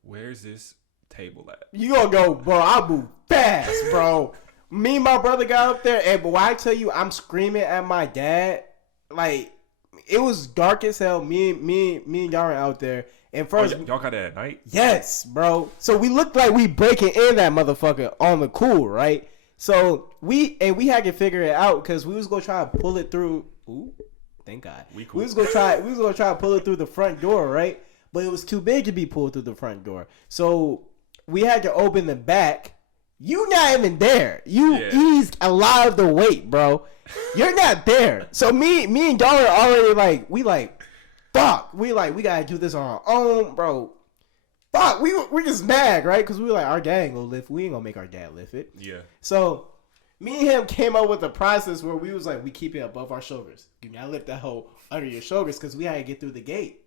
where's this table at? You gonna go, bro? I move fast, bro. Me and my brother got up there, and when I tell you, I'm screaming at my dad, like, it was dark as hell. Me and y'all were out there. And first, y'all got it at night? Yes, bro. So we looked like we breaking in that motherfucker on the cool, right? So we had to figure it out, because we was gonna try to pull it through. Ooh, thank God. We was gonna try to pull it through the front door, right? But it was too big to be pulled through the front door. So we had to open the back. You not even there. Eased a lot of the weight, bro. You're not there. So me and y'all are already like, fuck. We gotta do this on our own, bro. Fuck. We just mad, right? Because we were like, our dad ain't gonna lift. We ain't gonna make our dad lift it. Yeah. So me and him came up with a process where we was like, we keep it above our shoulders. Do not lift that hoe under your shoulders, because we had to get through the gate.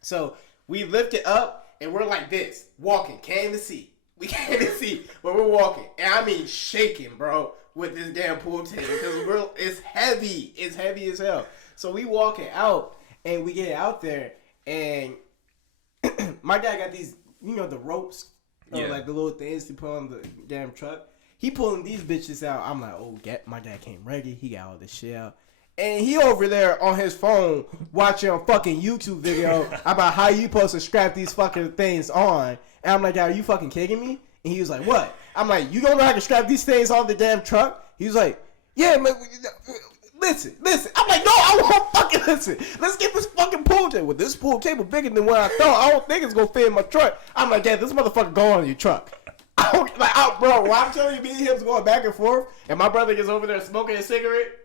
So we lift it up and we're like this, walking, can't even see. We can't even see, but we're walking. And I mean shaking, bro, with this damn pool table, because it's heavy. It's heavy as hell. So we walking out, and we get out there, and my dad got these, the ropes, or like the little things to put on the damn truck. He pulling these bitches out. I'm like, oh, my dad came ready. He got all this shit out. And he over there on his phone watching a fucking YouTube video about how you supposed to strap these fucking things on. And I'm like, are you fucking kidding me? And he was like, what? I'm like, you don't know how to strap these things on the damn truck? He was like, yeah, man, listen. I'm like, no, I won't fucking listen. Let's get this fucking pool table. With this pool table bigger than what I thought. I don't think it's going to fit in my truck. I'm like, yeah, this motherfucker going on your truck. Bro, while I'm telling you, me and him's going back and forth, and my brother gets over there smoking a cigarette.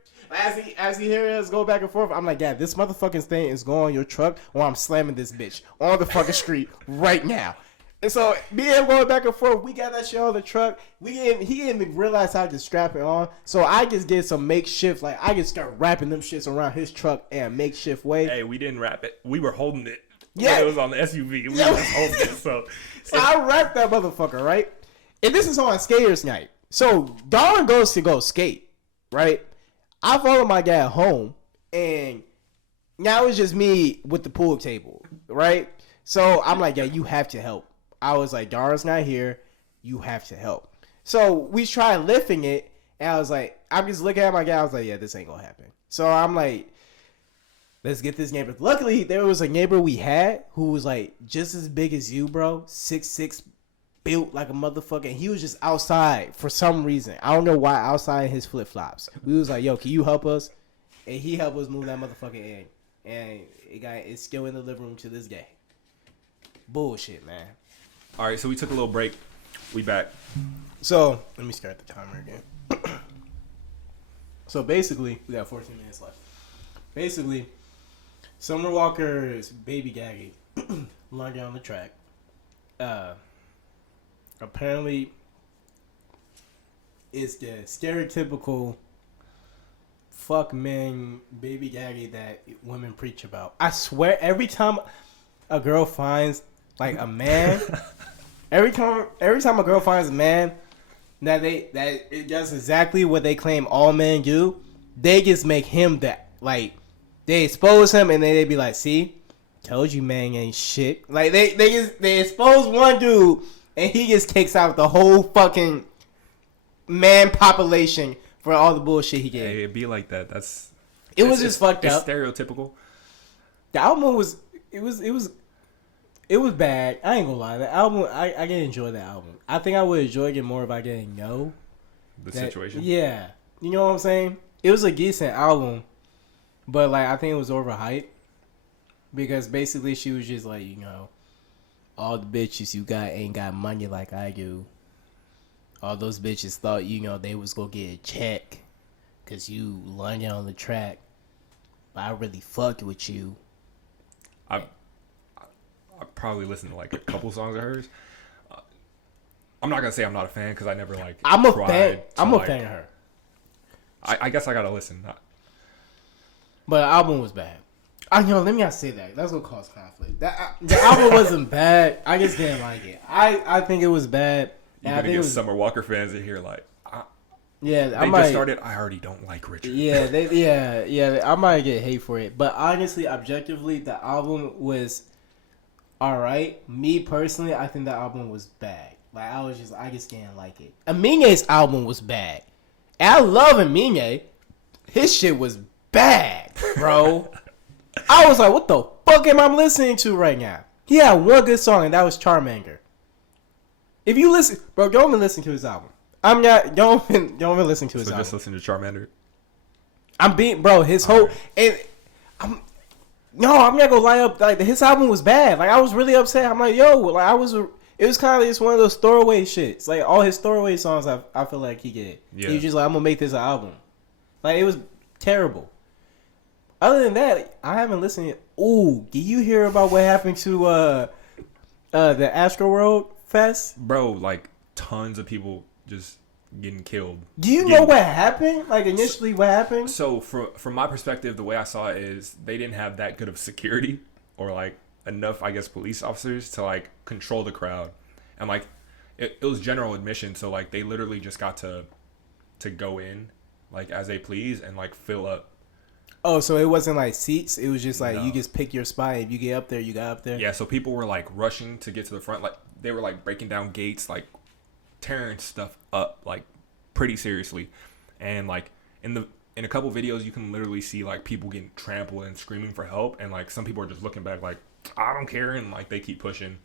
As he hears us go back and forth, I'm like, yeah, this motherfucking thing is going on your truck, or I'm slamming this bitch on the fucking street right now. And so me and him going back and forth, we got that shit on the truck. He didn't even realize how to strap it on. So I just did some makeshift, like I just start wrapping them shits around his truck in a makeshift way. Hey, we didn't wrap it. We were holding it. Yeah, it was on the SUV. We were just holding it. So I wrapped that motherfucker, right? And this is on skaters night. So Darwin goes to go skate, right? I follow my dad home, and now it's just me with the pool table, right? So I'm like, yeah, you have to help. I was like, Darwin's not here. You have to help. So we tried lifting it, and I was like, I'm just looking at my guy. I was like, yeah, this ain't gonna happen. So I'm like, let's get this neighbor. Luckily, there was a neighbor we had who was like just as big as you, bro. 6'6", built like a motherfucker. And he was just outside for some reason. I don't know why, outside in his flip-flops. We was like, yo, can you help us? And he helped us move that motherfucker in. And it's still in the living room to this day. Bullshit, man. all right, so we took a little break. We back. So, let me start the timer again. So, basically, we got 14 minutes left. Basically, Summer Walker's baby Gaggy lying on the track. Apparently, it's the stereotypical fuck men baby Gaggy that women preach about. I swear, every time a girl finds like a man, every time a girl finds a man that it does exactly what they claim all men do, they just make him that, like, they expose him and then they be like, see, told you man ain't shit. Like they expose one dude and he just takes out the whole fucking man population for all the bullshit he gave. Hey, it be like that. It was just fucked up. It's stereotypical. The album was bad. I ain't gonna lie. The album, I didn't enjoy the album. I think I would enjoy it more if I didn't know The situation. Yeah, you know what I'm saying. It was a decent album, but like I think it was overhyped because basically she was just like, you know, all the bitches you got ain't got money like I do. All those bitches thought, you know, they was gonna get a check because you landed on the track. But I really fucked with you. I probably listened to like a couple songs of hers. I'm not gonna say I'm not a fan because I never like. I'm a fan. I'm a fan of her. I guess I gotta listen. But the album was bad. Let me not say that. That's gonna cause conflict. The album wasn't bad. I just didn't like it. I think it was bad. You're gonna get Summer Walker fans in here like, yeah, they just started. I already don't like Richard. Yeah, I might get hate for it. But honestly, objectively, the album was all right. Me personally, I think the album was bad. Like I just didn't like it. Amine's album was bad. And I love Amine. His shit was bad, bro. I was like, what the fuck am I listening to right now? He had one good song, and that was Charmander. If you listen, bro, don't even listen to his album. Don't even listen to his album. So just listen to Charmander. I'm being, bro, his whole, right. And I'm not gonna lie up, like, his album was bad. Like, I was really upset. I'm like, yo, like, it was kind of just one of those throwaway shits. Like, all his throwaway songs, I feel like he did. Yeah. He was just like, I'm gonna make this an album. Like, it was terrible. Other than that, I haven't listened yet. Ooh, did you hear about what happened to the Astroworld Fest? Bro, like, tons of people just getting killed. Do you know what happened? Like, initially, what happened? So, from my perspective, the way I saw it is they didn't have that good of security or, like, enough, I guess, police officers to, like, control the crowd. And, like, it was general admission, so, like, they literally just got to go in, like, as they please and, like, fill up. Oh, so it wasn't like seats. It was just like you just pick your spot. If you get up there, you got up there. Yeah, so people were like rushing to get to the front. Like they were like breaking down gates, like tearing stuff up, like pretty seriously. And like in a couple videos, you can literally see like people getting trampled and screaming for help, and like some people are just looking back like, I don't care, and like they keep pushing.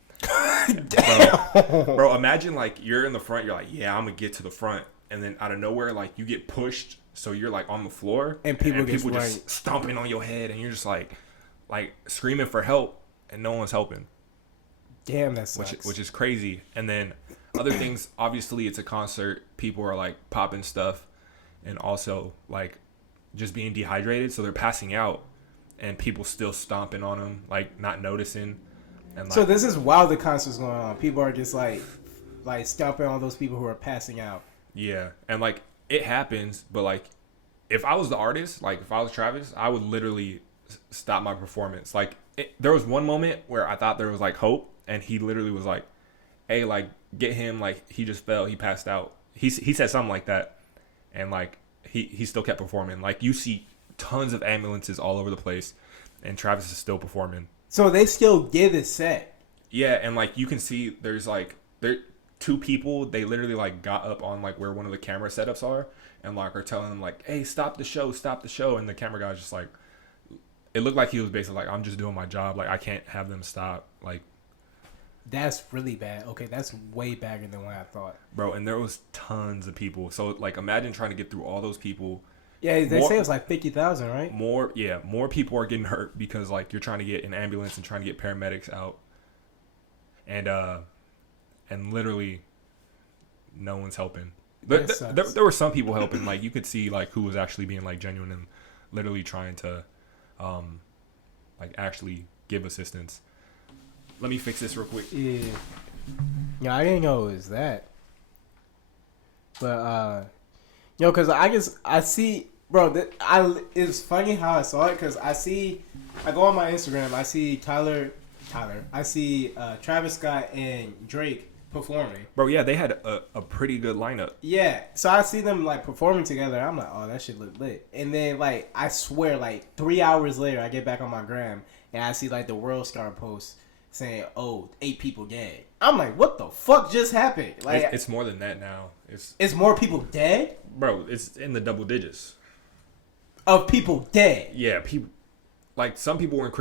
Bro, imagine like you're in the front, you're like, yeah, I'm gonna get to the front, and then out of nowhere, like you get pushed, so you're like on the floor, and people just stomping on your head, and you're just like screaming for help, and no one's helping. Damn, that sucks. Which is crazy. And then other things, obviously it's a concert, people are like popping stuff, and also like just being dehydrated, so they're passing out, and people still stomping on them, like not noticing. And, like, so this is while the concert's going on. People are just like stomping on those people who are passing out. Yeah, and like it happens, but like if I was the artist, like if I was Travis, I would literally stop my performance. Like there was one moment where I thought there was like hope, and he literally was like, "Hey, like get him, like he just fell, he passed out." He said something like that, and like he still kept performing. Like you see tons of ambulances all over the place, and Travis is still performing. So they still get it set. Yeah, and like you can see there's like two people, they literally like got up on like where one of the camera setups are, and like are telling them like, hey, stop the show, and the camera guy's just like, it looked like he was basically like, I'm just doing my job, like I can't have them stop. Like that's really bad. Okay, that's way badder than what I thought, bro. And there was tons of people, so like imagine trying to get through all those people. Yeah, they say it was like 50,000, right? More people are getting hurt because like you're trying to get an ambulance and trying to get paramedics out, and literally no one's helping. There were some people helping, like you could see like who was actually being like genuine and literally trying to like actually give assistance. Let me fix this real quick. Yeah, I didn't know it was that. But cause I see, bro, it's funny how I saw it, cause I go on my Instagram, I see I see Travis Scott and Drake performing. Bro, yeah, they had a pretty good lineup. Yeah, so I see them like performing together. I'm like, oh, that shit look lit. And then like I swear, like 3 hours later, I get back on my gram and I see like the World Star post saying, oh, 8 people dead. I'm like, what the fuck just happened? Like it's more than that now. It's more people dead? Bro, it's in the double digits. Of people dead. Yeah, people, like some people were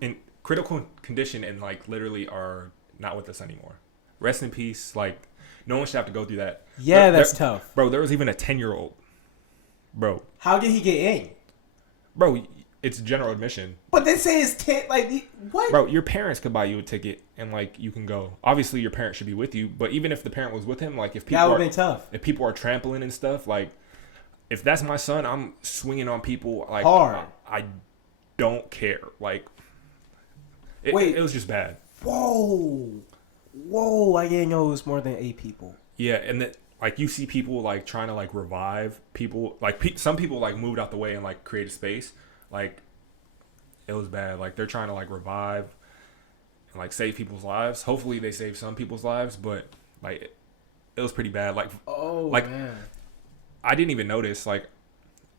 in critical condition and like literally are not with us anymore. Rest in peace. Like no one should have to go through that. Yeah, that's tough. Bro, there was even a 10-year-old. Bro. How did he get in? Bro, it's general admission. But they say it's 10, like, what? Bro, your parents could buy you a ticket and like you can go. Obviously your parent should be with you, but even if the parent was with him, like if people that would have been tough. If people are trampling and stuff, like if that's my son, I'm swinging on people like hard. I don't care. Like it was just bad. Whoa, I didn't know it was more than 8 people. Yeah, and that like you see people like trying to like revive people. Like some people like moved out the way and like created space. Like it was bad. Like they're trying to like revive and like save people's lives. Hopefully they save some people's lives, but like it was pretty bad. Like man. I didn't even notice. Like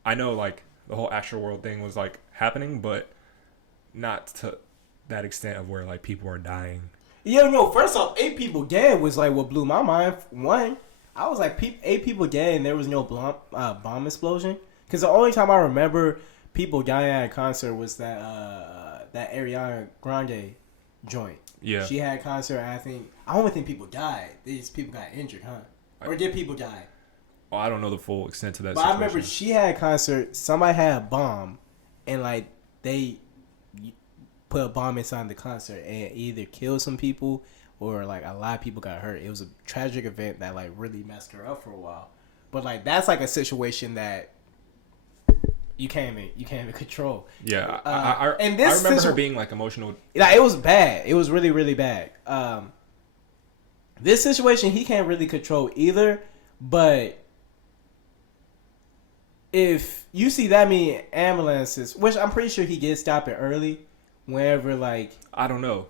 I know like the whole Astroworld thing was like happening, but not to that extent of where like people are dying. Yeah, no, first off, 8 people dead was like what blew my mind. One, I was like 8 people dead and there was no bomb explosion. Because the only time I remember people dying at a concert was that Ariana Grande joint. Yeah. She had a concert and I don't think people died. These people got injured, huh? Or did people die? Well, I don't know the full extent to that situation. I remember she had a concert, somebody had a bomb, and like they put a bomb inside the concert and either killed some people or like a lot of people got hurt. It was a tragic event that like really messed her up for a while. But like that's like a situation that you can't even control. Yeah, I remember her being like emotional. Yeah, it was bad. It was really, really bad. This situation he can't really control either. But if you see that many ambulances, which I'm pretty sure he did stop it early, whenever like I don't know.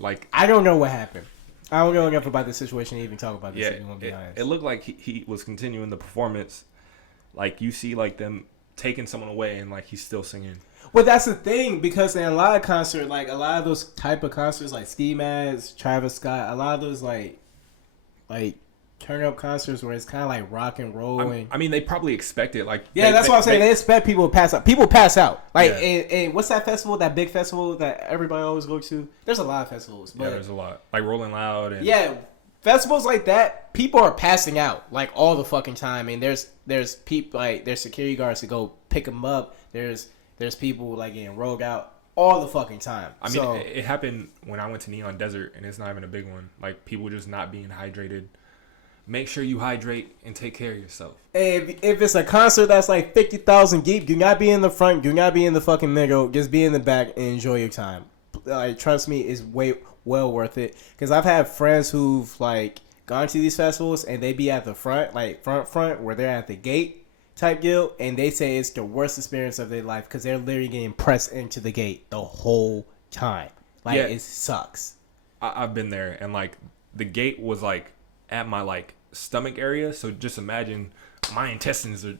I don't know what happened. I don't know enough about the situation to even talk about this. Yeah, if you want to be honest. It looked like he was continuing the performance. Like you see like them taking someone away and like he's still singing. Well, that's the thing, because in a lot of concerts, like a lot of those type of concerts, like Ski Mask, Travis Scott, a lot of those like turn up concerts where it's kind of like rock and roll. I mean, they probably expect it. Like, that's what I'm saying. They expect people to pass out. People pass out. Like, Yeah. and what's that festival? That big festival that everybody always goes to. There's a lot of festivals. But there's a lot. Like Rolling Loud. And festivals like that, people are passing out like all the fucking time. And there's people like there's security guards to go pick them up. There's people like getting rolled out all the fucking time. I mean, it happened when I went to Neon Desert, and it's not even a big one. Like, people just not being hydrated. Make sure you hydrate and take care of yourself. If it's a concert that's like 50,000 deep, do not be in the front, do not be in the fucking middle. Just be in the back and enjoy your time. Like, trust me, it's way well worth it. Because I've had friends who've like gone to these festivals and they be at the front, like front, where they're at the gate type deal, and they say it's the worst experience of their life because they're literally getting pressed into the gate the whole time. Like, it sucks. I've been there, and like the gate was like at my like stomach area, so just imagine my intestines are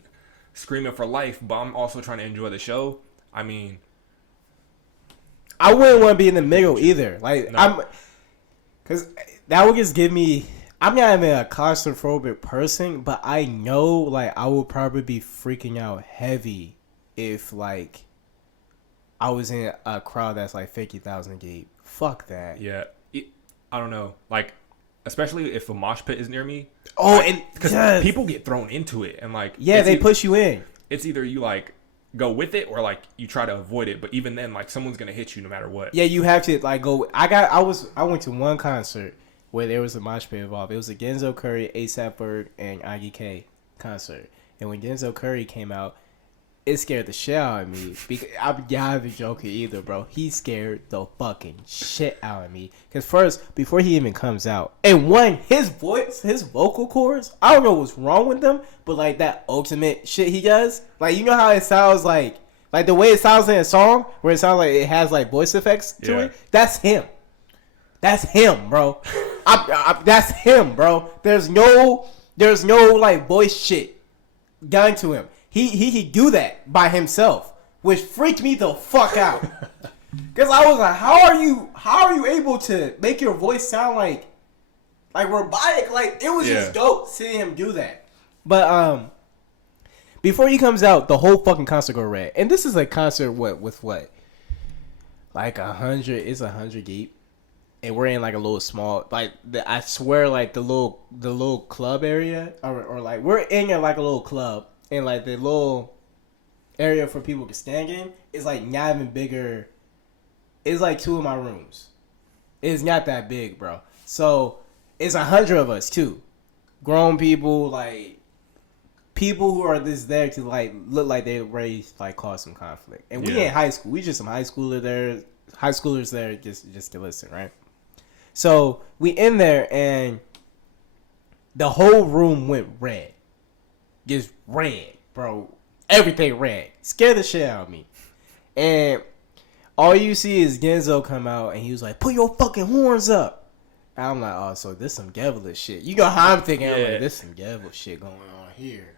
screaming for life, but I'm also trying to enjoy the show. I mean, I wouldn't want to be in the middle either. Like, no. Because that would just give me. I'm not even a claustrophobic person, but I know, like, I would probably be freaking out heavy if, like, I was in a crowd that's, like, 50,000 deep. Fuck that. Yeah. I don't know. Like, especially if a mosh pit is near me. Oh, like, and... Because people get thrown into it, and, like... Yeah, they push you in. It's either you, like, go with it, or, like, you try to avoid it, but even then, like, someone's gonna hit you no matter what. Yeah, you have to, like, go... I went to one concert where there was a mosh pit involved. It was a Denzel Curry, A$AP Ferg, and IDK concert. And when Denzel Curry came out, it scared the shit out of me. Because I'm not even joking either, bro. He scared the fucking shit out of me. Because first, before he even comes out, and one, his voice, his vocal cords, I don't know what's wrong with them, but like that ultimate shit he does, like, you know how it sounds like the way it sounds in a song, where it sounds like it has like voice effects to it? That's him. That's him, bro. That's him, bro. There's no like voice shit done to him. He do that by himself, which freaked me the fuck out. Cause I was like, how are you able to make your voice sound like robotic? Like, it was just dope seeing him do that. But before he comes out, the whole fucking concert go red. And this is a concert with what? Like 100, it's 100 deep. And we're in like a little small, like I swear, like the little club area, or like we're in like a little club, and like the little area for people to stand in is like not even bigger. It's like 2 of my rooms. It's not that big, bro. So it's 100 of us too, grown people, like people who are just there to like look like they're ready to like cause some conflict. And we in high school. We just some high schoolers there just to listen, right? So we in there, and the whole room went red. Just red, bro. Everything red. Scared the shit out of me. And all you see is Genzo come out, and he was like, put your fucking horns up. And I'm like, oh, so this some devilish shit. You know how I'm thinking. I'm like, this some devil shit going on here.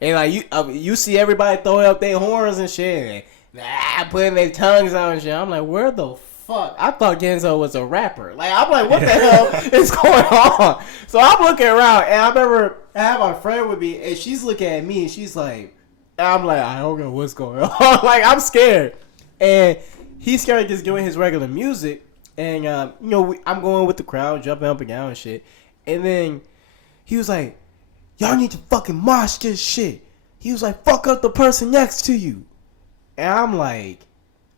And like, you see everybody throwing up their horns and shit, and putting their tongues out and shit. I'm like, where the fuck? I thought Genzo was a rapper. Like, I'm like, what the hell is going on? So I'm looking around, and I remember I have my friend with me, and she's looking at me, and she's like, and I'm like, I don't know what's going on. Like, I'm scared. And he started just doing his regular music, and I'm going with the crowd, jumping up and down and shit. And then he was like, y'all need to fucking mosh this shit. He was like, fuck up the person next to you. And I'm like,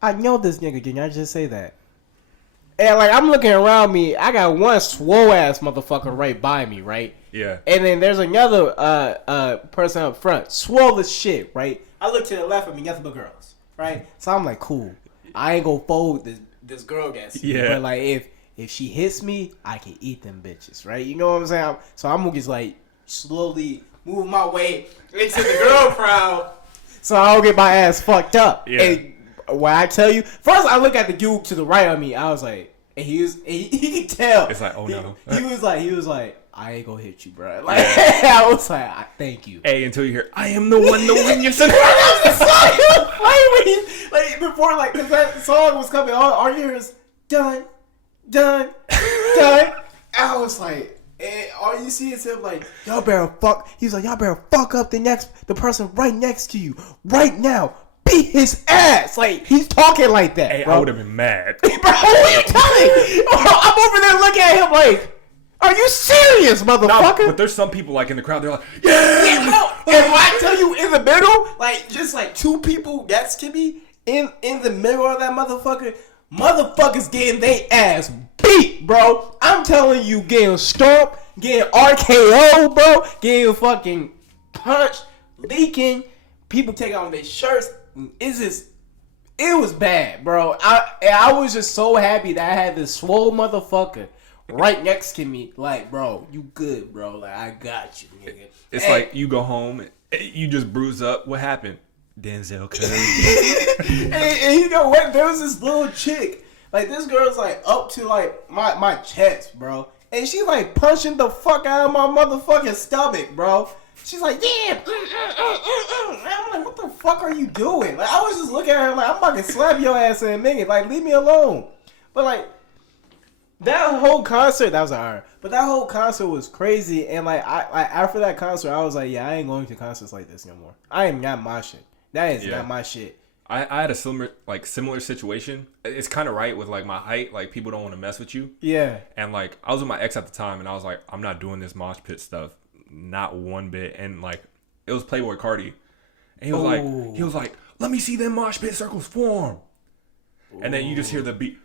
I know this nigga, didn't I just say that? And like, I'm looking around me, I got one swole ass motherfucker right by me, right? Yeah. And then there's another person up front, swole as shit, right? I look to the left of me, nothing but girls, right? So I'm like, cool. I ain't gonna fold this girl gets me. Yeah. But like, if she hits me, I can eat them bitches, right? You know what I'm saying? So I'm gonna just like slowly move my way into the girl crowd, so I don't get my ass fucked up. Yeah. And when I tell you, first I look at the dude to the right of me. I was like, and he could tell. It's like, oh no. He was like, I ain't gonna hit you, bro. Like, I was like, thank you. Hey, until you hear, I am the one to win your son. Like, before, like, because that song was coming, all you hear is, done, done, done. I was like, and all you see is him like, y'all better fuck. He's like, y'all better fuck up the person right next to you right now. Beat his ass. Like, he's talking like that. Hey, bro. I would have been mad. Bro, what are you telling? I'm over there looking at him like, are you serious, motherfucker? No, but there's some people like in the crowd. They're like, yeah. Bro, and when I tell you in the middle, like just like two people next to me in the middle of that motherfuckers getting they ass beat, bro. I'm telling you, getting stomped, getting RKO, bro, getting fucking punched, leaking, people taking off their shirts. It was bad, bro. I was just so happy that I had this swole motherfucker right next to me. Like, bro, you good, bro. Like, I got you, nigga. It's like you go home, you just bruise up. What happened? Denzel Curry. and you know what? There was this little chick. Like, this girl's like up to like my chest, bro. And she like punching the fuck out of my motherfucking stomach, bro. She's like, yeah. And I'm like, what the fuck are you doing? Like, I was just looking at her like, I'm about to slap your ass in a minute. Like, leave me alone. But like, that whole concert, that was alright. But that whole concert was crazy. And like, I after that concert, I was like, yeah, I ain't going to concerts like this no more. I am not moshing. That is not my shit. I had a similar situation. It's kind of right with like my height. Like, people don't want to mess with you. Yeah. And like, I was with my ex at the time, and I was like, I'm not doing this mosh pit stuff. Not one bit. And like, it was Playboy Cardi, and he was like, let me see them mosh pit circles form. And then you just hear the beat,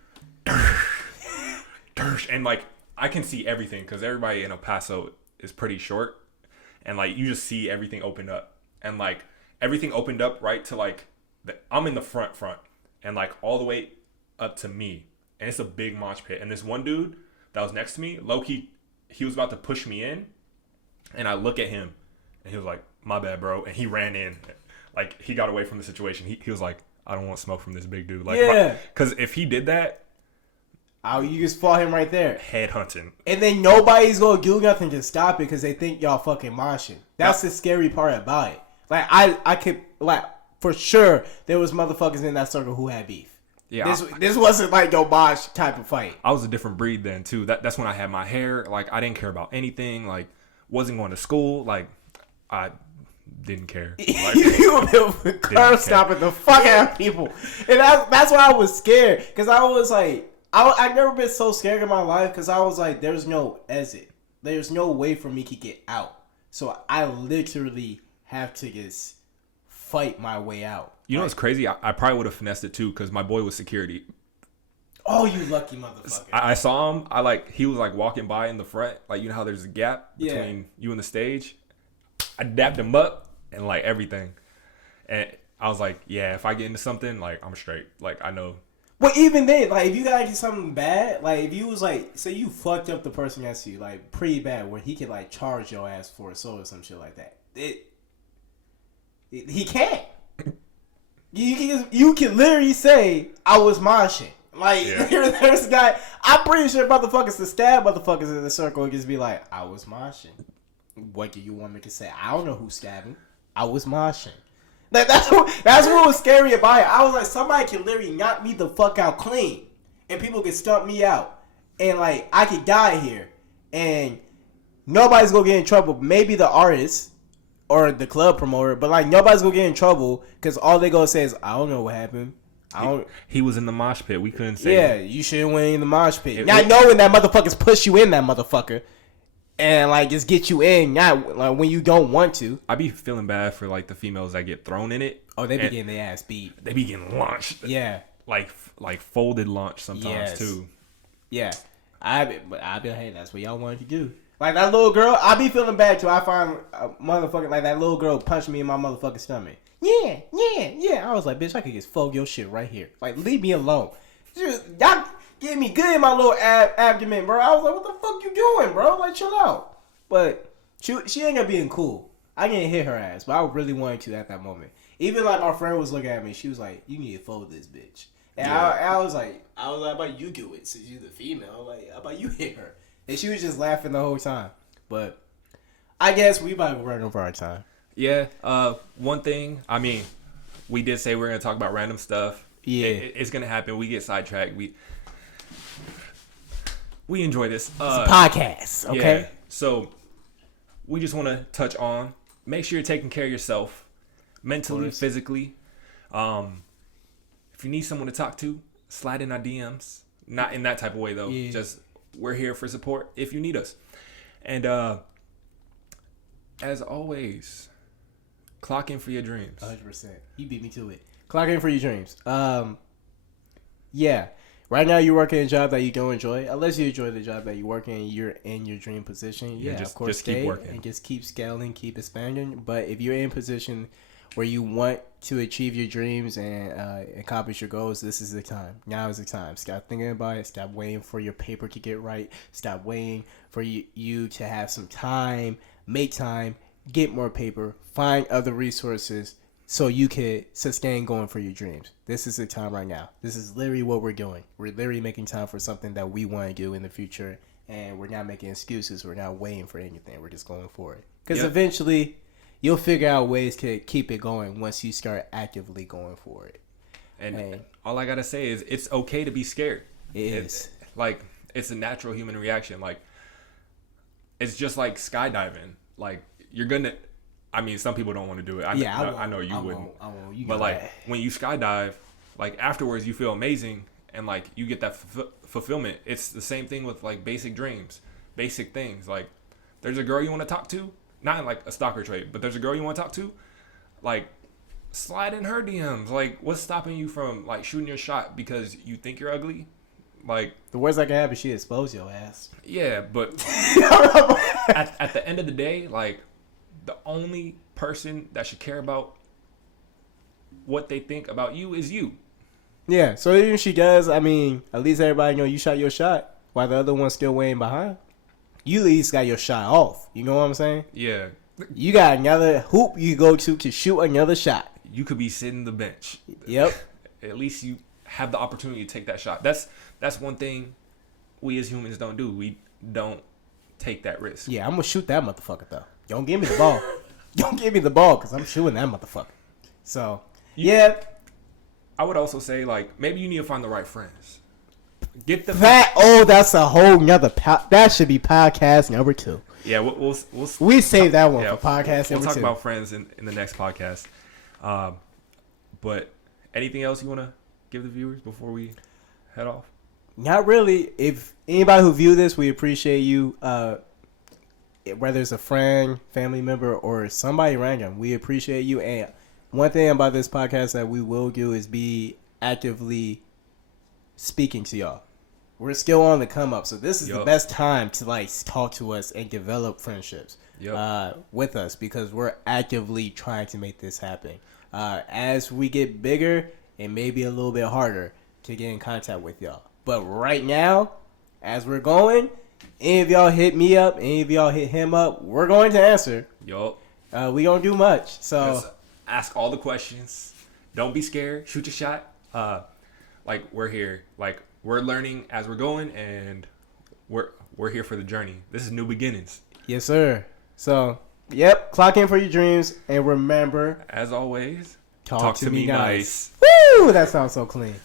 and like, I can see everything because everybody in El Paso is pretty short, and like, you just see everything open up, and like, everything opened up right to like, I'm in the front, and like all the way up to me, and it's a big mosh pit, and this one dude that was next to me, low-key, he was about to push me in. And I look at him, and he was like, my bad, bro. And he ran in. Like, he got away from the situation. He was like, I don't want smoke from this big dude. Like, yeah. Because if he did that, you just fought him right there. Head hunting. And then nobody's going to do nothing to stop it because they think y'all fucking moshing. That's the scary part about it. Like, I could, like, for sure, there was motherfuckers in that circle who had beef. Yeah, this wasn't like no mosh type of fight. I was a different breed then, too. That's when I had my hair. Like, I didn't care about anything. Like, wasn't going to school. Like, I didn't care. Like, you were curb stomping the fuck out of people, and that's why I was scared. Because I was like, I've never been so scared in my life. Because I was like, there's no exit. There's no way for me to get out. So I literally have to just fight my way out. You know what's crazy? I probably would have finessed it too because my boy was security. Oh, you lucky motherfucker. I saw him. He was like walking by in the front. Like, you know how there's a gap between you and the stage? I dapped him up and like everything. And I was like, yeah, if I get into something, like, I'm straight. Like, I know. But even then, like, if you gotta get something bad, like, if you was like, say you fucked up the person next to you, like, pretty bad, where he could like charge your ass for assault or some shit like that. He can't. You can literally say, I was moshing. Like, there's a guy, I'm pretty sure motherfuckers to stab motherfuckers in the circle and just be like, I was moshing. What do you want me to say? I don't know who's stabbing. I was moshing. Like, that's what was scary about it. I was like, somebody can literally knock me the fuck out clean. And people can stump me out. And, like, I could die here. And nobody's gonna get in trouble. Maybe the artist or the club promoter. But, like, nobody's gonna get in trouble because all they gonna say is, I don't know what happened. He was in the mosh pit. We couldn't say. Yeah, you shouldn't went in the mosh pit. Not knowing that motherfuckers push you in that motherfucker, and like just get you in. Not like when you don't want to. I be feeling bad for like the females that get thrown in it. Oh, they be getting their ass beat. They be getting launched. Yeah, like folded launch sometimes too. Yeah, I be like, hey, that's what y'all wanted to do. Like that little girl, I be feeling bad too. I find a motherfucker like that little girl punched me in my motherfucking stomach. Yeah. I was like, bitch, I could just fold your shit right here. Like, leave me alone. Y'all gave me good in my little abdomen, bro. I was like, what the fuck you doing, bro? Like, chill out. But she ain't gonna be cool. I didn't hit her ass, but I really wanted to at that moment. Even like my friend was looking at me, she was like, you need to fold this bitch. And I was like, how about you do it since you the female? Like, how about you hit her? And she was just laughing the whole time. But I guess we about to run over our time. Yeah. One thing. I mean, we did say we're gonna talk about random stuff. Yeah, It's gonna happen. We get sidetracked. We enjoy this. it's a podcast. Okay. Yeah. So we just want to touch on. Make sure you're taking care of yourself, mentally, physically. If you need someone to talk to, slide in our DMs. Not in that type of way though. Yeah. Just we're here for support if you need us. And as always, clock in for your dreams. 100%. You beat me to it. Clock in for your dreams. Yeah. Right now you're working a job that you don't enjoy. Unless you enjoy the job that you work in, you're in your dream position. Yeah, just, of course, just keep working and just keep scaling, keep expanding. But if you're in a position where you want to achieve your dreams and accomplish your goals, this is the time. Now is the time. Stop thinking about it. Stop waiting for your paper to get right. Stop waiting for you to have some time. Make time. Get more paper. Find other resources so you can sustain going for your dreams. This is the time right now. This is literally what we're doing. We're literally making time for something that we want to do in the future, and we're not making excuses. We're not waiting for anything. We're just going for it. Because eventually, you'll figure out ways to keep it going once you start actively going for it. And all I gotta say is, it's okay to be scared. It is. Like, it's a natural human reaction. Like, it's just like skydiving. Like, you're gonna. I mean, some people don't want to do it. I know you wouldn't. But like when you skydive, like afterwards you feel amazing and like you get that fulfillment. It's the same thing with like basic dreams, basic things. Like there's a girl you want to talk to, not in like a stalker trait, but there's a girl you want to talk to, like slide in her DMs. Like what's stopping you from like shooting your shot because you think you're ugly? Like the worst that can happen, she expose your ass. Yeah, but at the end of the day, like. The only person that should care about what they think about you is you. Yeah, so even if she does, I mean, at least everybody know you shot your shot while the other one's still waiting behind. You at least got your shot off. You know what I'm saying? Yeah. You got another hoop you go to shoot another shot. You could be sitting the bench. Yep. At least you have the opportunity to take that shot. That's one thing we as humans don't do. We don't take that risk. Yeah, I'm going to shoot that motherfucker, though. Don't give me the ball. Don't give me the ball because I'm shooting that motherfucker. So, yeah. I would also say, like, maybe you need to find the right friends. Get the that's a whole nother that should be podcast number 2. Yeah, we'll save that one for podcast number 2. We'll talk about friends in the next podcast. But anything else you want to give the viewers before we head off? Not really. If anybody who view this, we appreciate you. Whether it's a friend, family member, or somebody random, we appreciate you. And one thing about this podcast that we will do is be actively speaking to y'all. We're still on the come up, so this is the best time to like talk to us and develop friendships with us because we're actively trying to make this happen. As we get bigger, it may be a little bit harder to get in contact with y'all. But right now, as we're going, any of y'all hit me up, any of y'all hit him up, we're going to answer. We don't do much, so just ask all the questions. Don't be scared. Shoot your shot. Like we're here. Like we're learning as we're going, and we're here for the journey. This is new beginnings. Yes, sir. So, yep. Clock in for your dreams, and remember, as always, talk to me nice. Woo! That sounds so clean.